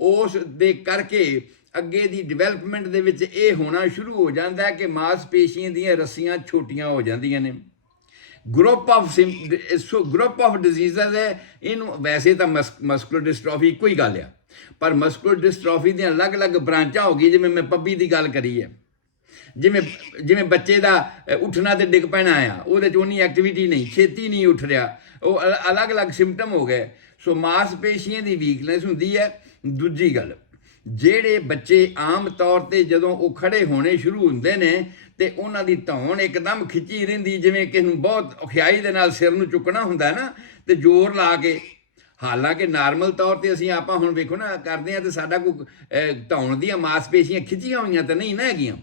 ਉਸ ਦੇ ਕਰਕੇ ਅੱਗੇ ਦੀ ਡਿਵੈਲਪਮੈਂਟ ਦੇ ਵਿੱਚ ਇਹ ਹੋਣਾ ਸ਼ੁਰੂ ਹੋ ਜਾਂਦਾ ਹੈ ਕਿ ਮਾਸਪੇਸ਼ੀਆਂ ਦੀਆਂ ਰੱਸੀਆਂ ਛੋਟੀਆਂ ਹੋ ਜਾਂਦੀਆਂ ਨੇ। ਗਰੁੱਪ ਆਫ ਡਿਜ਼ੀਜ਼ਸ ਹੈ ਇਹਨੂੰ। ਵੈਸੇ ਤਾਂ ਮਸਕੂਲਰ ਡਿਸਟ੍ਰੋਫੀ ਇੱਕੋ ਹੀ ਗੱਲ ਆ, ਪਰ ਮਸਕੂਲਰ ਡਿਸਟ੍ਰੋਫੀ ਦੀਆਂ ਅਲੱਗ-ਅਲੱਗ ਬ੍ਰਾਂਚਾਂ ਹੋ ਗਈ। ਜਿਵੇਂ ਮੈਂ ਪੱਬੀ ਦੀ ਗੱਲ ਕਰੀ ਹੈ, ਜਿਵੇਂ ਬੱਚੇ ਦਾ ਉੱਠਣਾ ਤੇ ਡਿੱਗ ਪੈਣਾ ਆ, ਉਹਦੇ 'ਚ ਉਨੀ ਐਕਟੀਵਿਟੀ ਨਹੀਂ, ਛੇਤੀ ਨਹੀਂ ਉੱਠ ਰਿਹਾ, ਉਹ ਅਲੱਗ-ਅਲੱਗ ਸਿੰਪਟਮ ਹੋ ਗਏ। ਸੋ ਮਾਸਪੇਸ਼ੀਆਂ ਦੀ ਵੀਕਨੈਸ ਹੁੰਦੀ ਹੈ। ਦੂਜੀ ਗੱਲ, ਜਿਹੜੇ ਬੱਚੇ ਆਮ ਤੌਰ ਤੇ ਜਦੋਂ ਉਹ ਖੜੇ ਹੋਣੇ ਸ਼ੁਰੂ ਹੁੰਦੇ ਨੇ ਤੇ ਉਹਨਾਂ ਦੀ ਧੌਣ ਇੱਕਦਮ ਖਿੱਚੀ ਰਹਿੰਦੀ, ਜਿਵੇਂ ਕਿਸੇ ਨੂੰ ਬਹੁਤ ਔਖਿਆਈ ਦੇ ਨਾਲ ਸਿਰ ਨੂੰ ਚੁੱਕਣਾ ਹੁੰਦਾ ਨਾ ਤੇ ਜ਼ੋਰ ਲਾ ਕੇ। ਹਾਲਾਂਕਿ ਨਾਰਮਲ ਤੌਰ ਤੇ ਅਸੀਂ ਆਪਾਂ ਹੁਣ ਵੇਖੋ ਨਾ ਕਰਦੇ ਹਾਂ ਤੇ ਸਾਡਾ ਕੋਈ ਧੌਣ ਦੀਆਂ ਮਾਸਪੇਸ਼ੀਆਂ ਖਿੱਚੀਆਂ ਹੋਈਆਂ ਤਾਂ ਨਹੀਂ ਨਾ ਹੈਗੀਆਂ,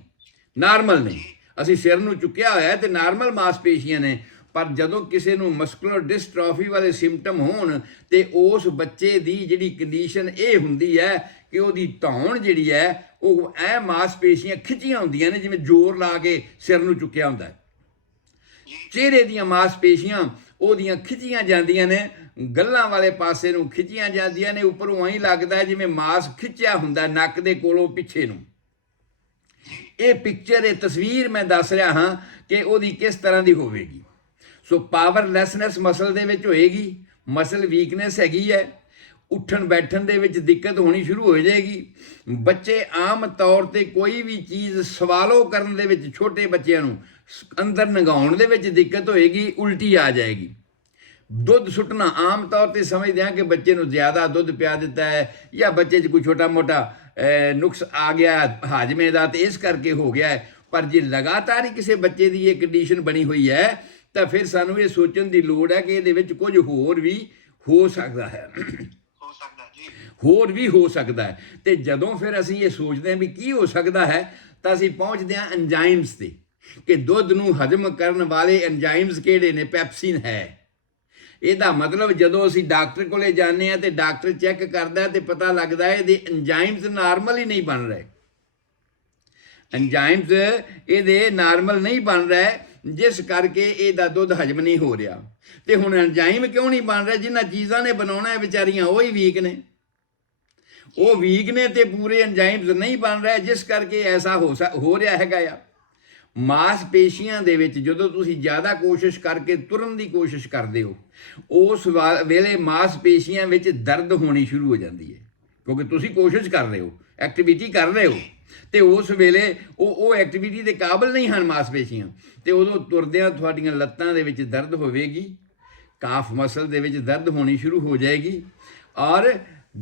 ਨਾਰਮਲ ਨੇ। ਅਸੀਂ ਸਿਰ ਨੂੰ ਚੁੱਕਿਆ ਹੋਇਆ ਤੇ ਨਾਰਮਲ ਮਾਸਪੇਸ਼ੀਆਂ ਨੇ। ਪਰ ਜਦੋਂ ਕਿਸੇ ਨੂੰ ਮਸਕੂਲਰ ਡਿਸਟ੍ਰੋਫੀ ਵਾਲੇ ਸਿੰਪਟਮ ਹੋਣ ਤੇ ਉਸ ਬੱਚੇ ਦੀ ਜਿਹੜੀ ਕੰਡੀਸ਼ਨ ਇਹ ਹੁੰਦੀ ਹੈ ਕਿ ਉਹਦੀ ਧੌਣ ਜਿਹੜੀ ਹੈ ਉਹ ਐ ਮਾਸਪੇਸ਼ੀਆਂ ਖਿੱਚੀਆਂ ਹੁੰਦੀਆਂ ਨੇ ਜਿਵੇਂ ਜ਼ੋਰ ਲਾ ਕੇ ਸਿਰ ਨੂੰ ਚੁੱਕਿਆ ਹੁੰਦਾ ਹੈ। ਚਿਹਰੇ ਦੀਆਂ ਮਾਸਪੇਸ਼ੀਆਂ ਉਹਦੀਆਂ ਖਿੱਚੀਆਂ ਜਾਂਦੀਆਂ ਨੇ, ਗੱਲਾਂ ਵਾਲੇ ਪਾਸੇ ਨੂੰ ਖਿੱਚੀਆਂ ਜਾਂਦੀਆਂ ਨੇ, ਉੱਪਰੋਂ ਐਂ ਲੱਗਦਾ ਜਿਵੇਂ ਮਾਸ ਖਿੱਚਿਆ ਹੁੰਦਾ ਨੱਕ ਦੇ ਕੋਲੋਂ ਪਿੱਛੇ ਨੂੰ। ਇਹ ਪਿਕਚਰ, ਇਹ ਤਸਵੀਰ ਮੈਂ ਦੱਸ ਰਿਹਾ ਹਾਂ ਕਿ ਉਹਦੀ ਕਿਸ ਤਰ੍ਹਾਂ ਦੀ ਹੋਵੇਗੀ। ਸੋ ਪਾਵਰਲੈਸਨੈਸ ਮਸਲ ਦੇ ਵਿੱਚ ਹੋਏਗੀ, ਮਸਲ ਵੀਕਨੈਸ ਹੈਗੀ ਹੈ, ਉੱਠਣ ਬੈਠਣ ਦੇ ਵਿੱਚ ਦਿੱਕਤ ਹੋਣੀ ਸ਼ੁਰੂ ਹੋ ਜਾਏਗੀ। ਬੱਚੇ ਆਮ ਤੌਰ ਤੇ ਕੋਈ ਵੀ ਚੀਜ਼ ਸਵਾਲੋ ਕਰਨ ਦੇ ਵਿੱਚ, ਛੋਟੇ ਬੱਚਿਆਂ ਨੂੰ ਅੰਦਰ ਲੰਘਾਉਣ ਦੇ ਵਿੱਚ ਦਿੱਕਤ ਹੋਏਗੀ, ਉਲਟੀ ਆ ਜਾਏਗੀ। ਦੁੱਧ ਸੁੱਟਣਾ ਆਮ ਤੌਰ ਤੇ ਸਮਝਦੇ ਹਾਂ ਕਿ ਬੱਚੇ ਨੂੰ ਜ਼ਿਆਦਾ ਦੁੱਧ ਪਿਆ ਦਿੱਤਾ ਹੈ ਜਾਂ ਬੱਚੇ 'ਚ ਕੋਈ ਛੋਟਾ ਮੋਟਾ ਨੁਕਸ ਆ ਗਿਆ ਹਾਜ਼ਮੇ ਦਾ ਤੇ ਇਸ ਕਰਕੇ ਹੋ ਗਿਆ ਹੈ। ਪਰ ਜੇ ਲਗਾਤਾਰ ਹੀ ਕਿਸੇ ਬੱਚੇ ਦੀ ਇਹ ਕੰਡੀਸ਼ਨ ਬਣੀ ਹੋਈ ਹੈ ਤਾਂ ਫਿਰ ਸਾਨੂੰ ਇਹ ਸੋਚਣ ਦੀ ਲੋੜ ਹੈ ਕਿ ਇਹਦੇ ਵਿੱਚ ਕੁਝ ਹੋਰ ਵੀ ਹੋ ਸਕਦਾ ਹੈ, ਹੋਰ ਵੀ ਹੋ ਸਕਦਾ ਹੈ। ਤੇ ਜਦੋਂ ਫਿਰ ਅਸੀਂ ਇਹ ਸੋਚਦੇ ਹਾਂ ਵੀ ਕੀ ਹੋ ਸਕਦਾ ਹੈ ਤਾਂ ਅਸੀਂ ਪਹੁੰਚਦੇ ਹਾਂ ਐਂਜ਼ਾਈਮਸ ਤੇ, ਕਿ ਦੁੱਧ ਨੂੰ ਹਜ਼ਮ ਕਰਨ ਵਾਲੇ ਐਂਜ਼ਾਈਮਸ ਕਿਹੜੇ ਨੇ। ਪੈਪਸਿਨ ਹੈ। ਇਹਦਾ ਮਤਲਬ ਜਦੋਂ ਅਸੀਂ ਡਾਕਟਰ ਕੋਲੇ ਜਾਂਦੇ ਹਾਂ ਤੇ ਡਾਕਟਰ ਚੈੱਕ ਕਰਦਾ ਤੇ ਪਤਾ ਲੱਗਦਾ ਹੈ ਇਹਦੇ ਐਂਜ਼ਾਈਮਸ ਨਾਰਮਲ ਹੀ ਨਹੀਂ ਬਣ ਰਹੇ, ਐਂਜ਼ਾਈਮਸ ਇਹਦੇ ਨਾਰਮਲ ਨਹੀਂ ਬਣ ਰਹੇ, ਜਿਸ ਕਰਕੇ ਇਹਦਾ ਦੁੱਧ ਹਜਮ ਨਹੀਂ ਹੋ ਰਿਹਾ। ਤੇ ਹੁਣ ਐਂਜ਼ਾਈਮ ਕਿਉਂ ਨਹੀਂ ਬਣ ਰਿਹਾ? ਜਿਨ੍ਹਾਂ ਚੀਜ਼ਾਂ ਨੇ ਬਣਾਉਣਾ ਹੈ ਵਿਚਾਰੀਆਂ ਉਹ ਹੀ ਵੀਕ ਨੇ, ਉਹ ਵੀਕ ਨੇ ਤੇ ਪੂਰੇ ਐਂਜ਼ਾਈਮਸ ਨਹੀਂ ਬਣ ਰਹੇ, ਜਿਸ ਕਰਕੇ ਐਸਾ ਹੋ ਰਿਹਾ ਹੈਗਾ ਆ। ਮਾਸਪੇਸ਼ੀਆਂ ਦੇ ਵਿੱਚ ਜਦੋਂ ਤੁਸੀਂ ਜ਼ਿਆਦਾ ਕੋਸ਼ਿਸ਼ ਕਰਕੇ ਤੁਰਨ ਦੀ ਕੋਸ਼ਿਸ਼ ਕਰਦੇ ਹੋ, ਉਸ ਵੇਲੇ ਮਾਸਪੇਸ਼ੀਆਂ ਵਿੱਚ ਦਰਦ ਹੋਣੀ ਸ਼ੁਰੂ ਹੋ ਜਾਂਦੀ ਹੈ, ਕਿਉਂਕਿ ਤੁਸੀਂ ਕੋਸ਼ਿਸ਼ ਕਰ ਰਹੇ ਹੋ, ਐਕਟੀਵਿਟੀ ਕਰ ਰਹੇ ਹੋ, ਤੇ ਉਸ ਵੇਲੇ ਉਹ ਐਕਟੀਵਿਟੀ ਦੇ ਕਾਬਲ ਨਹੀਂ ਹਨ ਮਾਸਪੇਸ਼ੀਆਂ, ਤੇ ਉਦੋਂ ਤੁਰਦਿਆਂ ਤੁਹਾਡੀਆਂ ਲੱਤਾਂ ਦੇ ਵਿੱਚ ਦਰਦ ਹੋਵੇਗੀ, ਕਾਫ ਮਸਲ ਦੇ ਵਿੱਚ ਦਰਦ ਹੋਣੀ ਸ਼ੁਰੂ ਹੋ ਜਾਏਗੀ, ਔਰ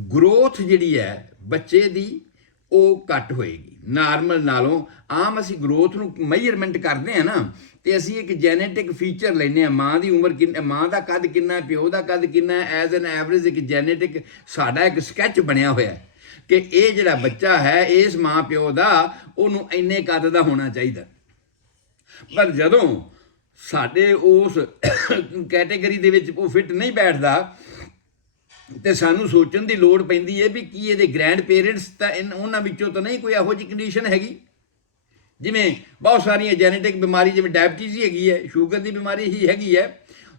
ਗਰੋਥ ਜਿਹੜੀ ਹੈ ਬੱਚੇ ਦੀ ਉਹ ਘੱਟ ਹੋਏਗੀ ਨਾਰਮਲ ਨਾਲੋਂ। ਆਮ ਅਸੀਂ ਗਰੋਥ ਨੂੰ ਮੈਜ਼ਰਮੈਂਟ ਕਰਦੇ ਹਾਂ ਨਾ, ਤੇ ਅਸੀਂ ਇੱਕ ਜੈਨੇਟਿਕ ਫੀਚਰ ਲੈਂਦੇ ਹਾਂ, ਮਾਂ ਦੀ ਉਮਰ ਮਾਂ ਦਾ ਕੱਦ ਕਿੰਨਾ, ਪਿਓ ਦਾ ਕੱਦ ਕਿੰਨਾ, ਐਜ਼ ਐਨ ਐਵਰੇਜ ਇੱਕ ਜੈਨੇਟਿਕ ਸਾਡਾ ਇੱਕ ਸਕੈਚ ਬਣਿਆ ਹੋਇਆ ਕਿ ਇਹ ਜਿਹੜਾ ਬੱਚਾ ਹੈ ਇਸ ਮਾਂ ਪਿਓ ਦਾ ਉਹਨੂੰ ਇੰਨੇ ਕੱਦ ਦਾ ਹੋਣਾ ਚਾਹੀਦਾ। ਪਰ ਜਦੋਂ ਸਾਡੇ ਉਸ ਕੈਟੇਗਰੀ ਦੇ ਵਿੱਚ ਉਹ ਫਿੱਟ ਨਹੀਂ ਬੈਠਦਾ ਤੇ ਸਾਨੂੰ ਸੋਚਣ ਦੀ ਲੋੜ ਪੈਂਦੀ ਹੈ ਵੀ ਕੀ ਇਹਦੇ ਗ੍ਰੈਂਡ ਪੇਰੈਂਟਸ ਤਾਂ ਉਹਨਾਂ ਵਿੱਚੋਂ ਤਾਂ ਨਹੀਂ ਕੋਈ ਇਹੋ ਜਿਹੀ ਕੰਡੀਸ਼ਨ ਹੈਗੀ। ਜਿਵੇਂ ਬਹੁਤ ਸਾਰੀਆਂ ਜੈਨੇਟਿਕ ਬਿਮਾਰੀ, ਜਿਵੇਂ ਡਾਇਬਟੀਜ਼ ਹੀ ਹੈਗੀ ਹੈ, ਸ਼ੂਗਰ ਦੀ ਬਿਮਾਰੀ ਹੀ ਹੈਗੀ ਹੈ,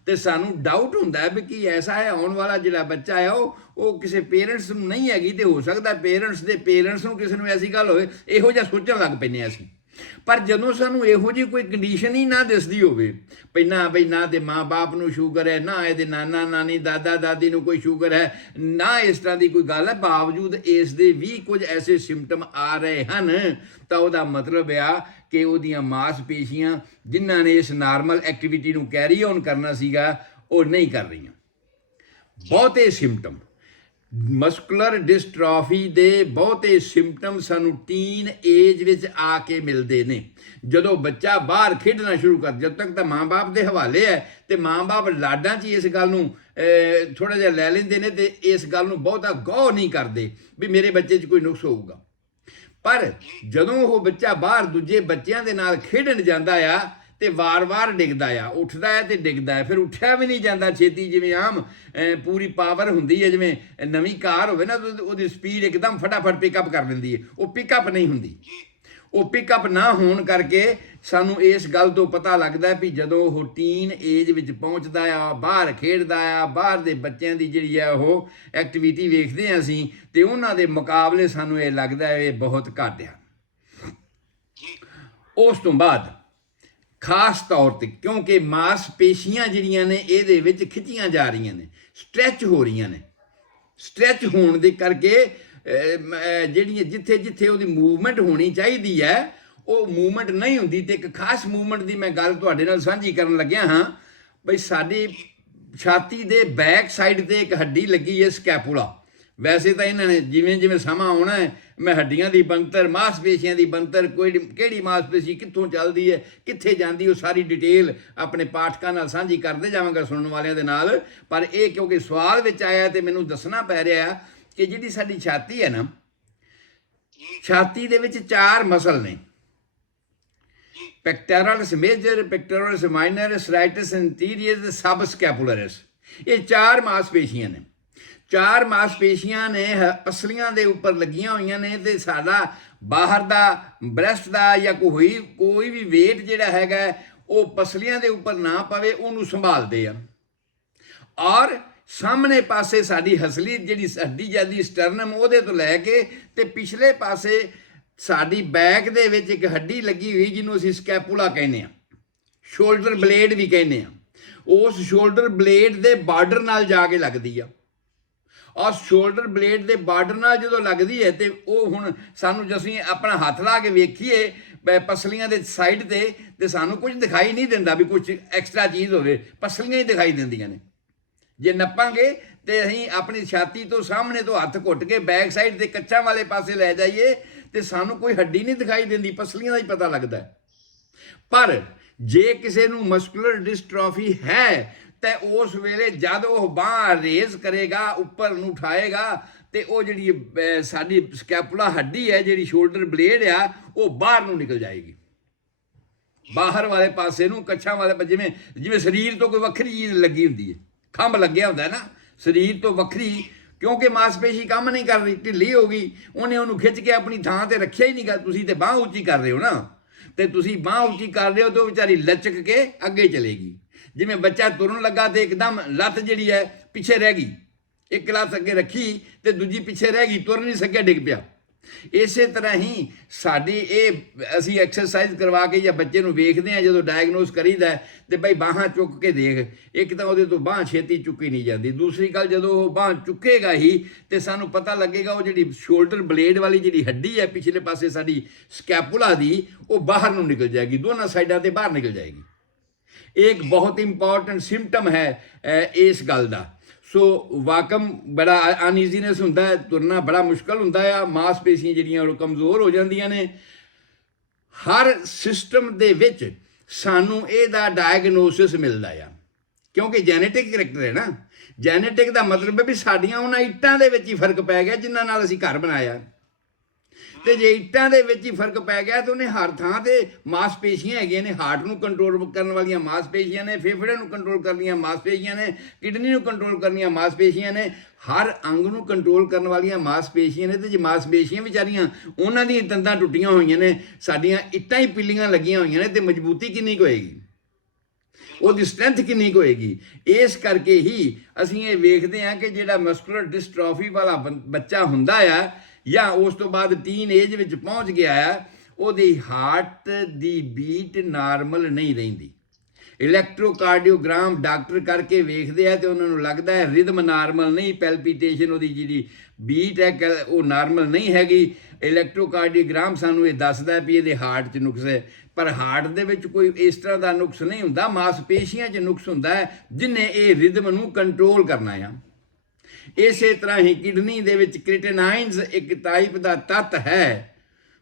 ਤੇ ਸਾਨੂੰ ਡਾਊਟ ਹੁੰਦਾ ਹੈ ਵੀ ਕੀ ਐਸਾ ਹੈ ਆਉਣ ਵਾਲਾ ਜਿਹੜਾ ਬੱਚਾ ਹੈ ਉਹ ਕਿਸੇ ਪੇਰੈਂਟਸ ਨੂੰ ਨਹੀਂ ਹੈਗੀ, ਤੇ ਹੋ ਸਕਦਾ ਪੇਰੈਂਟਸ ਦੇ ਪੇਰੈਂਟਸ ਨੂੰ ਕਿਸੇ ਨੂੰ ਐਸੀ ਗੱਲ ਹੋਵੇ, ਇਹੋ ਜਿਹਾ ਸੋਚਣ ਲੱਗ ਪੈਂਦੇ ਅਸੀਂ। ਪਰ ਜਦੋਂ ਸਾਨੂੰ ਇਹੋ ਜਿਹੀ ਕੋਈ ਕੰਡੀਸ਼ਨ ਹੀ ਨਾ ਦਿਸਦੀ ਹੋਵੇ, ਬਈ ਨਾ ਤੇ ਮਾਂ ਬਾਪ ਨੂੰ ਸ਼ੂਗਰ ਹੈ, ਨਾ ਇਹਦੇ ਨਾਨਾ ਨਾਨੀ ਦਾਦਾ ਦਾਦੀ ਨੂੰ ਕੋਈ ਸ਼ੂਗਰ ਹੈ, ਨਾ ਇਸ ਤਰ੍ਹਾਂ ਦੀ ਕੋਈ ਗੱਲ ਹੈ, ਬਾਵਜੂਦ ਇਸ ਦੇ ਵੀ ਕੁਝ ਐਸੇ ਸਿੰਪਟਮ ਆ ਰਹੇ ਹਨ, ਤਾਂ ਉਹਦਾ ਮਤਲਬ ਆ ਕਿ ਉਹਦੀਆਂ ਮਾਸਪੇਸ਼ੀਆਂ ਜਿਨ੍ਹਾਂ ਨੇ ਇਸ ਨਾਰਮਲ ਐਕਟੀਵਿਟੀ ਨੂੰ ਕੈਰੀ ਔਨ ਕਰਨਾ ਸੀਗਾ ਉਹ ਨਹੀਂ ਕਰ ਰਹੀਆਂ। ਬਹੁਤੇ ਸਿੰਪਟਮ ਮਸਕੂਲਰ ਡਿਸਟ੍ਰਾਫੀ ਦੇ ਬਹੁਤੇ ਸਿੰਪਟਮ ਸਾਨੂੰ ਟੀਨ ਏਜ ਵਿੱਚ ਆ ਕੇ ਮਿਲਦੇ ਨੇ। ਜਦੋਂ ਬੱਚਾ ਬਾਹਰ ਖੇਡਣਾ ਸ਼ੁਰੂ ਕਰ, ਜਦ ਤੱਕ ਤਾਂ ਮਾਂ-ਬਾਪ ਦੇ ਹਵਾਲੇ ਹੈ ਤੇ ਮਾਂ-ਬਾਪ ਲਾਡਾਂ 'ਚ ਇਸ ਗੱਲ ਨੂੰ ਥੋੜ੍ਹਾ ਜਿਹਾ ਲੈ ਲੈਂਦੇ ਨੇ ਤੇ ਇਸ ਗੱਲ ਨੂੰ ਬਹੁਤਾ ਗੌਰ ਨਹੀਂ ਕਰਦੇ ਵੀ ਮੇਰੇ ਬੱਚੇ 'ਚ ਕੋਈ ਨੁਕਸ ਹੋਊਗਾ। ਪਰ ਜਦੋਂ ਉਹ ਬੱਚਾ ਬਾਹਰ ਦੂਜੇ ਬੱਚਿਆਂ ਦੇ ਨਾਲ ਖੇਡਣ ਜਾਂਦਾ ਆ ਤੇ ਵਾਰ-ਵਾਰ ਡਿੱਗਦਾ ਆ, ਉੱਠਦਾ ਹੈ ਤੇ ਡਿੱਗਦਾ ਹੈ, ਫਿਰ ਉੱਠਿਆ ਵੀ ਨਹੀਂ ਜਾਂਦਾ ਛੇਤੀ। ਜਿਵੇਂ ਆਮ ਪੂਰੀ ਪਾਵਰ ਹੁੰਦੀ ਹੈ, ਜਿਵੇਂ ਨਵੀਂ ਕਾਰ ਹੋਵੇ ਨਾ ਉਹਦੀ ਸਪੀਡ ਇੱਕਦਮ ਫਟਾਫਟ ਪਿਕਅਪ ਕਰ ਲੈਂਦੀ ਹੈ, ਉਹ ਪਿਕਅਪ ਨਹੀਂ ਹੁੰਦੀ। ਉਹ ਪਿਕਅਪ ਨਾ ਹੋਣ ਕਰਕੇ ਸਾਨੂੰ ਇਸ ਗੱਲ ਤੋਂ ਪਤਾ ਲੱਗਦਾ ਵੀ ਜਦੋਂ ਉਹ ਟੀਨ ਏਜ ਵਿੱਚ ਪਹੁੰਚਦਾ ਆ, ਬਾਹਰ ਖੇਡਦਾ ਆ, ਬਾਹਰ ਦੇ ਬੱਚਿਆਂ ਦੀ ਜਿਹੜੀ ਆ ਉਹ ਐਕਟੀਵਿਟੀ ਵੇਖਦੇ ਹਾਂ ਅਸੀਂ, ਤੇ ਉਹਨਾਂ ਦੇ ਮੁਕਾਬਲੇ ਸਾਨੂੰ ਇਹ ਲੱਗਦਾ ਇਹ ਬਹੁਤ ਘੱਟ ਆ। ਉਸ ਤੋਂ ਬਾਅਦ ਖਾਸ ਤੌਰ ਤੇ ਕਿਉਂਕਿ ਮਾਸਪੇਸ਼ੀਆਂ ਜਿਹੜੀਆਂ ਨੇ ਇਹਦੇ ਵਿੱਚ ਖਿੱਚੀਆਂ ਜਾ ਰਹੀਆਂ ਨੇ, ਸਟ੍ਰੈਚ ਹੋ ਰਹੀਆਂ ਨੇ, ਸਟ੍ਰੈਚ ਹੋਣ ਦੇ ਕਰਕੇ ਜਿਹੜੀਆਂ ਜਿੱਥੇ ਜਿੱਥੇ ਉਹਦੀ ਮੂਵਮੈਂਟ ਹੋਣੀ ਚਾਹੀਦੀ ਹੈ ਉਹ ਮੂਵਮੈਂਟ ਨਹੀਂ ਹੁੰਦੀ। ਤੇ ਇੱਕ ਖਾਸ ਮੂਵਮੈਂਟ ਦੀ ਮੈਂ ਗੱਲ ਤੁਹਾਡੇ ਨਾਲ ਸਾਂਝੀ ਕਰਨ ਲੱਗਿਆ ਹਾਂ। ਬਈ ਸਾਡੀ ਛਾਤੀ ਦੇ ਬੈਕ ਸਾਈਡ ਤੇ ਇੱਕ ਹੱਡੀ ਲੱਗੀ ਹੈ, ਸਕੈਪੂਲਾ। ਵੈਸੇ ਤਾਂ ਇਹਨਾਂ ਨੇ ਜਿਵੇਂ ਜਿਵੇਂ ਸਮਾਂ ਆਉਣਾ ਹੈ ਮੈਂ ਹੱਡੀਆਂ ਦੀ ਬਣਤਰ, ਮਾਸਪੇਸ਼ੀਆਂ ਦੀ ਬਣਤਰ, ਕਿਹੜੀ ਮਾਸਪੇਸ਼ੀ ਕਿੱਥੋਂ ਚੱਲਦੀ ਹੈ, ਕਿੱਥੇ ਜਾਂਦੀ, ਉਹ ਸਾਰੀ ਡਿਟੇਲ ਆਪਣੇ ਪਾਠਕਾਂ ਨਾਲ ਸਾਂਝੀ ਕਰਦੇ ਜਾਵਾਂਗਾ, ਸੁਣਨ ਵਾਲਿਆਂ ਦੇ ਨਾਲ। ਪਰ ਇਹ ਕਿਉਂਕਿ ਸਵਾਲ ਵਿੱਚ ਆਇਆ ਤੇ ਮੈਨੂੰ ਦੱਸਣਾ ਪੈ ਰਿਹਾ ਕਿ ਜਿਹੜੀ ਸਾਡੀ ਛਾਤੀ ਹੈ ਨਾ, ਛਾਤੀ ਦੇ ਵਿੱਚ 4 ਮਸਲ ਨੇ, ਪੈਕਟੋਰਲਸ ਮੇਜਰ, ਪੈਕਟੋਰਲਸ ਮਾਈਨਰ, ਸਰਾਈਟਸ ਇੰਟੀਰੀਅਰ, ਸਬ ਸਕੈਪੂਲਰਸ। ਇਹ 4 ਮਾਸਪੇਸ਼ੀਆਂ ਨੇ। 4 ਮਾਸਪੇਸ਼ੀਆਂ ਨੇ ਪਸਲੀਆਂ ਦੇ ਉੱਪਰ ਲੱਗੀਆਂ ਹੋਈਆਂ ਨੇ, ਤੇ ਸਾਡਾ ਬਾਹਰ ਦਾ ਬ੍ਰੈਸਟ ਦਾ ਜਾਂ ਕੋਈ ਵੀ ਵੇਟ ਜਿਹੜਾ ਹੈਗਾ ਉਹ ਪਸਲੀਆਂ ਦੇ ਉੱਪਰ ਨਾ ਪਵੇ ਉਹਨੂੰ ਸੰਭਾਲਦੇ ਆ। ਔਰ ਸਾਹਮਣੇ ਪਾਸੇ ਸਾਡੀ ਹਸਲੀ ਜਿਹੜੀ ਹੱਡੀ ਜਾਂਦੀ ਸਟਰਨਮ, ਉਹਦੇ ਤੋਂ ਲੈ ਕੇ ਤੇ ਪਿਛਲੇ ਪਾਸੇ ਸਾਡੀ ਬੈਕ ਦੇ ਵਿੱਚ ਇੱਕ ਹੱਡੀ ਲੱਗੀ ਹੋਈ ਜਿਹਨੂੰ ਅਸੀਂ ਸਕੈਪੂਲਾ ਕਹਿੰਦੇ ਹਾਂ, ਸ਼ੋਲਡਰ ਬਲੇਡ ਵੀ ਕਹਿੰਦੇ ਹਾਂ। ਉਸ ਸ਼ੋਲਡਰ ਬਲੇਡ ਦੇ ਬਾਰਡਰ ਨਾਲ ਜਾ ਕੇ ਲੱਗਦੀ ਆ। ਔਰ ਸ਼ੋਲਡਰ ਬਲੇਡ ਦੇ ਬਾਰਡਰ ਨਾਲ ਜਦੋਂ ਲੱਗਦੀ ਹੈ ਤੇ ਉਹ ਹੁਣ ਸਾਨੂੰ ਜੇ ਅਸੀਂ ਆਪਣਾ ਹੱਥ ਲਾ ਕੇ ਵੇਖੀਏ ਪਸਲੀਆਂ ਦੇ ਸਾਈਡ ਤੇ ਸਾਨੂੰ ਕੁਝ ਦਿਖਾਈ ਨਹੀਂ ਦਿੰਦਾ ਵੀ ਕੁਝ ਐਕਸਟਰਾ ਚੀਜ਼ ਹੋਵੇ, ਪਸਲੀਆਂ ਹੀ ਦਿਖਾਈ ਦਿੰਦੀਆਂ ਨੇ। ਜੇ ਨੱਪਾਂਗੇ ਤੇ ਅਸੀਂ ਆਪਣੀ ਛਾਤੀ ਤੋਂ ਸਾਹਮਣੇ ਤੋਂ ਹੱਥ ਘੁੱਟ ਕੇ ਬੈਕ ਸਾਈਡ ਤੇ ਕੱਚਾਂ ਵਾਲੇ ਪਾਸੇ ਲੈ ਜਾਈਏ ਤੇ ਸਾਨੂੰ ਕੋਈ ਹੱਡੀ ਨਹੀਂ ਦਿਖਾਈ ਦਿੰਦੀ, ਪਸਲੀਆਂ ਦਾ ਹੀ ਪਤਾ ਲੱਗਦਾ। ਪਰ ਜੇ ਕਿਸੇ ਨੂੰ ਮਸਕੂਲਰ ਡਿਸਟ੍ਰੋਫੀ ਹੈ ਤੇ ਉਸ ਵੇਲੇ ਜਦ ਉਹ ਬਾਂਹ ਰੇਜ਼ ਕਰੇਗਾ, ਉੱਪਰ ਨੂੰ ਉਠਾਏਗਾ ਤੇ ਉਹ ਜਿਹੜੀ ਸਾਡੀ ਸਕੈਪੂਲਾ ਹੱਡੀ ਹੈ, ਜਿਹੜੀ ਸ਼ੋਲਡਰ ਬਲੇਡ ਆ, ਉਹ ਬਾਹਰ ਨੂੰ ਨਿਕਲ ਜਾਏਗੀ, ਬਾਹਰ ਵਾਲੇ ਪਾਸੇ ਨੂੰ, ਕੱਛਾਂ ਵਾਲੇ, ਜਿਵੇਂ ਸਰੀਰ ਤੋਂ ਕੋਈ ਵੱਖਰੀ ਚੀਜ਼ ਲੱਗੀ ਹੁੰਦੀ ਹੈ, ਖੰਭ ਲੱਗਿਆ ਹੁੰਦਾ ਨਾ ਸਰੀਰ ਤੋਂ ਵੱਖਰੀ, ਕਿਉਂਕਿ ਮਾਸਪੇਸ਼ੀ ਕੰਮ ਨਹੀਂ ਕਰ ਰਹੀ, ਢਿੱਲੀ ਹੋ ਗਈ, ਉਹਨੂੰ ਖਿੱਚ ਕੇ ਆਪਣੀ ਥਾਂ ਤੇ ਰੱਖਿਆ ਹੀ ਨਹੀਂ ਗਾ। ਤੁਸੀਂ ਤੇ ਬਾਂਹ ਉੱਚੀ ਕਰ ਰਹੇ ਹੋ ਨਾ, ਤੇ ਤੁਸੀਂ ਬਾਂਹ ਉੱਚੀ ਕਰ ਰਹੇ ਹੋ ਤੇ ਉਹ ਵਿਚਾਰੀ ਲਚਕ ਕੇ ਅੱਗੇ ਚਲੇਗੀ। ਜਿਵੇਂ ਬੱਚਾ ਤੁਰਨ ਲੱਗਾ ਤੇ ਇੱਕਦਮ ਲੱਤ ਜਿਹੜੀ ਹੈ ਪਿੱਛੇ ਰਹਿ ਗਈ, ਇੱਕ ਲੱਤ ਅੱਗੇ ਰੱਖੀ ਤੇ ਦੂਜੀ ਪਿੱਛੇ ਰਹਿ ਗਈ, ਤੁਰ ਨਹੀਂ ਸਕਿਆ, ਡਿੱਗ ਪਿਆ। ਇਸੇ ਤਰ੍ਹਾਂ ਹੀ ਸਾਡੀ ਇਹ ਅਸੀਂ ਐਕਸਰਸਾਈਜ਼ ਕਰਵਾ ਕੇ ਜਾਂ ਬੱਚੇ ਨੂੰ ਵੇਖਦੇ ਹਾਂ, ਜਦੋਂ ਡਾਇਗਨੋਸ ਕਰੀਦਾ ਤੇ ਬਈ ਬਾਹਾਂ ਚੁੱਕ ਕੇ ਦੇਖ, ਇੱਕ ਤਾਂ ਉਹਦੇ ਤੋਂ ਬਾਂਹ ਛੇਤੀ ਚੁੱਕੀ ਨਹੀਂ ਜਾਂਦੀ, ਦੂਸਰੀ ਗੱਲ ਜਦੋਂ ਉਹ ਬਾਂਹ ਚੁੱਕੇਗਾ ਹੀ ਤੇ ਸਾਨੂੰ ਪਤਾ ਲੱਗੇਗਾ ਉਹ ਜਿਹੜੀ ਸ਼ੋਲਡਰ ਬਲੇਡ ਵਾਲੀ ਜਿਹੜੀ ਹੱਡੀ ਹੈ ਪਿਛਲੇ ਪਾਸੇ ਸਾਡੀ ਸਕੈਪੂਲਾ ਦੀ, ਉਹ ਬਾਹਰ ਨੂੰ ਨਿਕਲ ਜਾਏਗੀ, ਦੋਨਾਂ ਸਾਈਡਾਂ ਤੇ ਬਾਹਰ ਨਿਕਲ ਜਾਏਗੀ। ਇਹ ਇੱਕ ਬਹੁਤ ਇੰਪੋਰਟੈਂਟ ਸਿੰਪਟਮ ਹੈ ਇਸ ਗੱਲ ਦਾ। ਸੋ ਵਾਕਮ ਬੜਾ ਅਨਈਜ਼ੀਨੈਸ ਹੁੰਦਾ ਹੈ, ਤੁਰਨਾ ਬੜਾ ਮੁਸ਼ਕਲ ਹੁੰਦਾ ਆ, ਮਾਸਪੇਸ਼ੀਆਂ ਜਿਹੜੀਆਂ ਉਹ ਕਮਜ਼ੋਰ ਹੋ ਜਾਂਦੀਆਂ ਨੇ। ਹਰ ਸਿਸਟਮ ਦੇ ਵਿੱਚ ਸਾਨੂੰ ਇਹਦਾ ਡਾਇਗਨੋਸਿਸ ਮਿਲਦਾ ਆ, ਕਿਉਂਕਿ ਜੈਨੇਟਿਕ ਕਰੈਕਟਰ ਹੈ ਨਾ। ਜੈਨੇਟਿਕ ਦਾ ਮਤਲਬ ਹੈ ਵੀ ਸਾਡੀਆਂ ਉਹਨਾਂ ਇੱਟਾਂ ਦੇ ਵਿੱਚ ਹੀ ਫਰਕ ਪੈ ਗਿਆ ਜਿਨ੍ਹਾਂ ਨਾਲ ਅਸੀਂ ਘਰ ਬਣਾਇਆ, ਤੇ ਜੇ ਇੱਟਾਂ ਦੇ ਵਿੱਚ ਹੀ ਫਰਕ ਪੈ ਗਿਆ ਤਾਂ ਉਹਨੇ ਹਰ ਥਾਂ ਤੇ ਮਾਸਪੇਸ਼ੀਆਂ ਹੈਗੀਆਂ ਨੇ, ਹਾਰਟ ਨੂੰ ਕੰਟਰੋਲ ਕਰਨ ਵਾਲੀਆਂ ਮਾਸਪੇਸ਼ੀਆਂ ਨੇ, ਫੇਫੜਿਆਂ ਨੂੰ ਕੰਟਰੋਲ ਕਰਨ ਵਾਲੀਆਂ ਮਾਸਪੇਸ਼ੀਆਂ ਨੇ, ਕਿਡਨੀ ਨੂੰ ਕੰਟਰੋਲ ਕਰਨ ਵਾਲੀਆਂ ਮਾਸਪੇਸ਼ੀਆਂ ਨੇ, ਹਰ ਅੰਗ ਨੂੰ ਕੰਟਰੋਲ ਕਰਨ ਵਾਲੀਆਂ ਮਾਸਪੇਸ਼ੀਆਂ ਨੇ। ਤੇ ਜੇ ਮਾਸਪੇਸ਼ੀਆਂ ਵਿਚਾਰੀਆਂ ਉਹਨਾਂ ਦੀਆਂ ਤੰਦਾਂ ਟੁੱਟੀਆਂ ਹੋਈਆਂ ਨੇ, ਸਾਡੀਆਂ ਇੱਟਾਂ ਹੀ ਪਿੱਲੀਆਂ ਲੱਗੀਆਂ ਹੋਈਆਂ ਨੇ, ਤੇ ਮਜ਼ਬੂਤੀ ਕਿੰਨੀ ਕੁ ਹੋਏਗੀ, ਉਹਦੀ ਸਟਰੈਂਥ ਕਿੰਨੀ ਕੁ ਹੋਏਗੀ। ਇਸ ਕਰਕੇ ਹੀ ਅਸੀਂ ਇਹ ਵੇਖਦੇ ਹਾਂ ਕਿ ਜਿਹੜਾ ਮਸਕੂਲਰ ਡਿਸਟ੍ਰੋਫੀ ਵਾਲਾ ਬੱਚਾ ਹੁੰਦਾ ਆ ਜਾਂ ਉਸ ਤੋਂ ਬਾਅਦ ਟੀਨ ਏਜ ਵਿੱਚ ਪਹੁੰਚ ਗਿਆ ਆ, ਉਹਦੀ ਹਾਰਟ ਦੀ ਬੀਟ ਨਾਰਮਲ ਨਹੀਂ ਰਹਿੰਦੀ। ਇਲੈਕਟ੍ਰੋਕਾਰਡੀਓਗ੍ਰਾਮ ਡਾਕਟਰ ਕਰਕੇ ਵੇਖਦੇ ਆ ਤੇ ਉਹਨਾਂ ਨੂੰ ਲੱਗਦਾ ਹੈ ਰਿਦਮ ਨਾਰਮਲ ਨਹੀਂ, ਪੈਲਪੀਟੇਸ਼ਨ ਉਹਦੀ ਜਿਹੜੀ ਬੀਟ ਹੈ ਉਹ ਨਾਰਮਲ ਨਹੀਂ ਹੈਗੀ। ਇਲੈਕਟ੍ਰੋਕਾਰਡੀਓਗ੍ਰਾਮ ਸਾਨੂੰ ਇਹ ਦੱਸਦਾ ਵੀ ਇਹਦੇ ਹਾਰਟ 'ਚ ਨੁਕਸ ਹੈ, ਪਰ ਹਾਰਟ ਦੇ ਵਿੱਚ ਕੋਈ ਇਸ ਤਰ੍ਹਾਂ ਦਾ ਨੁਕਸ ਨਹੀਂ ਹੁੰਦਾ, ਮਾਸਪੇਸ਼ੀਆਂ 'ਚ ਨੁਕਸ ਹੁੰਦਾ ਹੈ ਜਿਹਨੇ ਇਹ ਰਿਦਮ ਨੂੰ ਕੰਟਰੋਲ ਕਰਨਾ ਆ। ਇਸੇ ਤਰ੍ਹਾਂ ਹੀ ਕਿਡਨੀ ਦੇ ਵਿੱਚ ਕ੍ਰੀਟੇਨਾਈਨਸ ਇੱਕ ਟਾਈਪ ਦਾ ਤੱਤ ਹੈ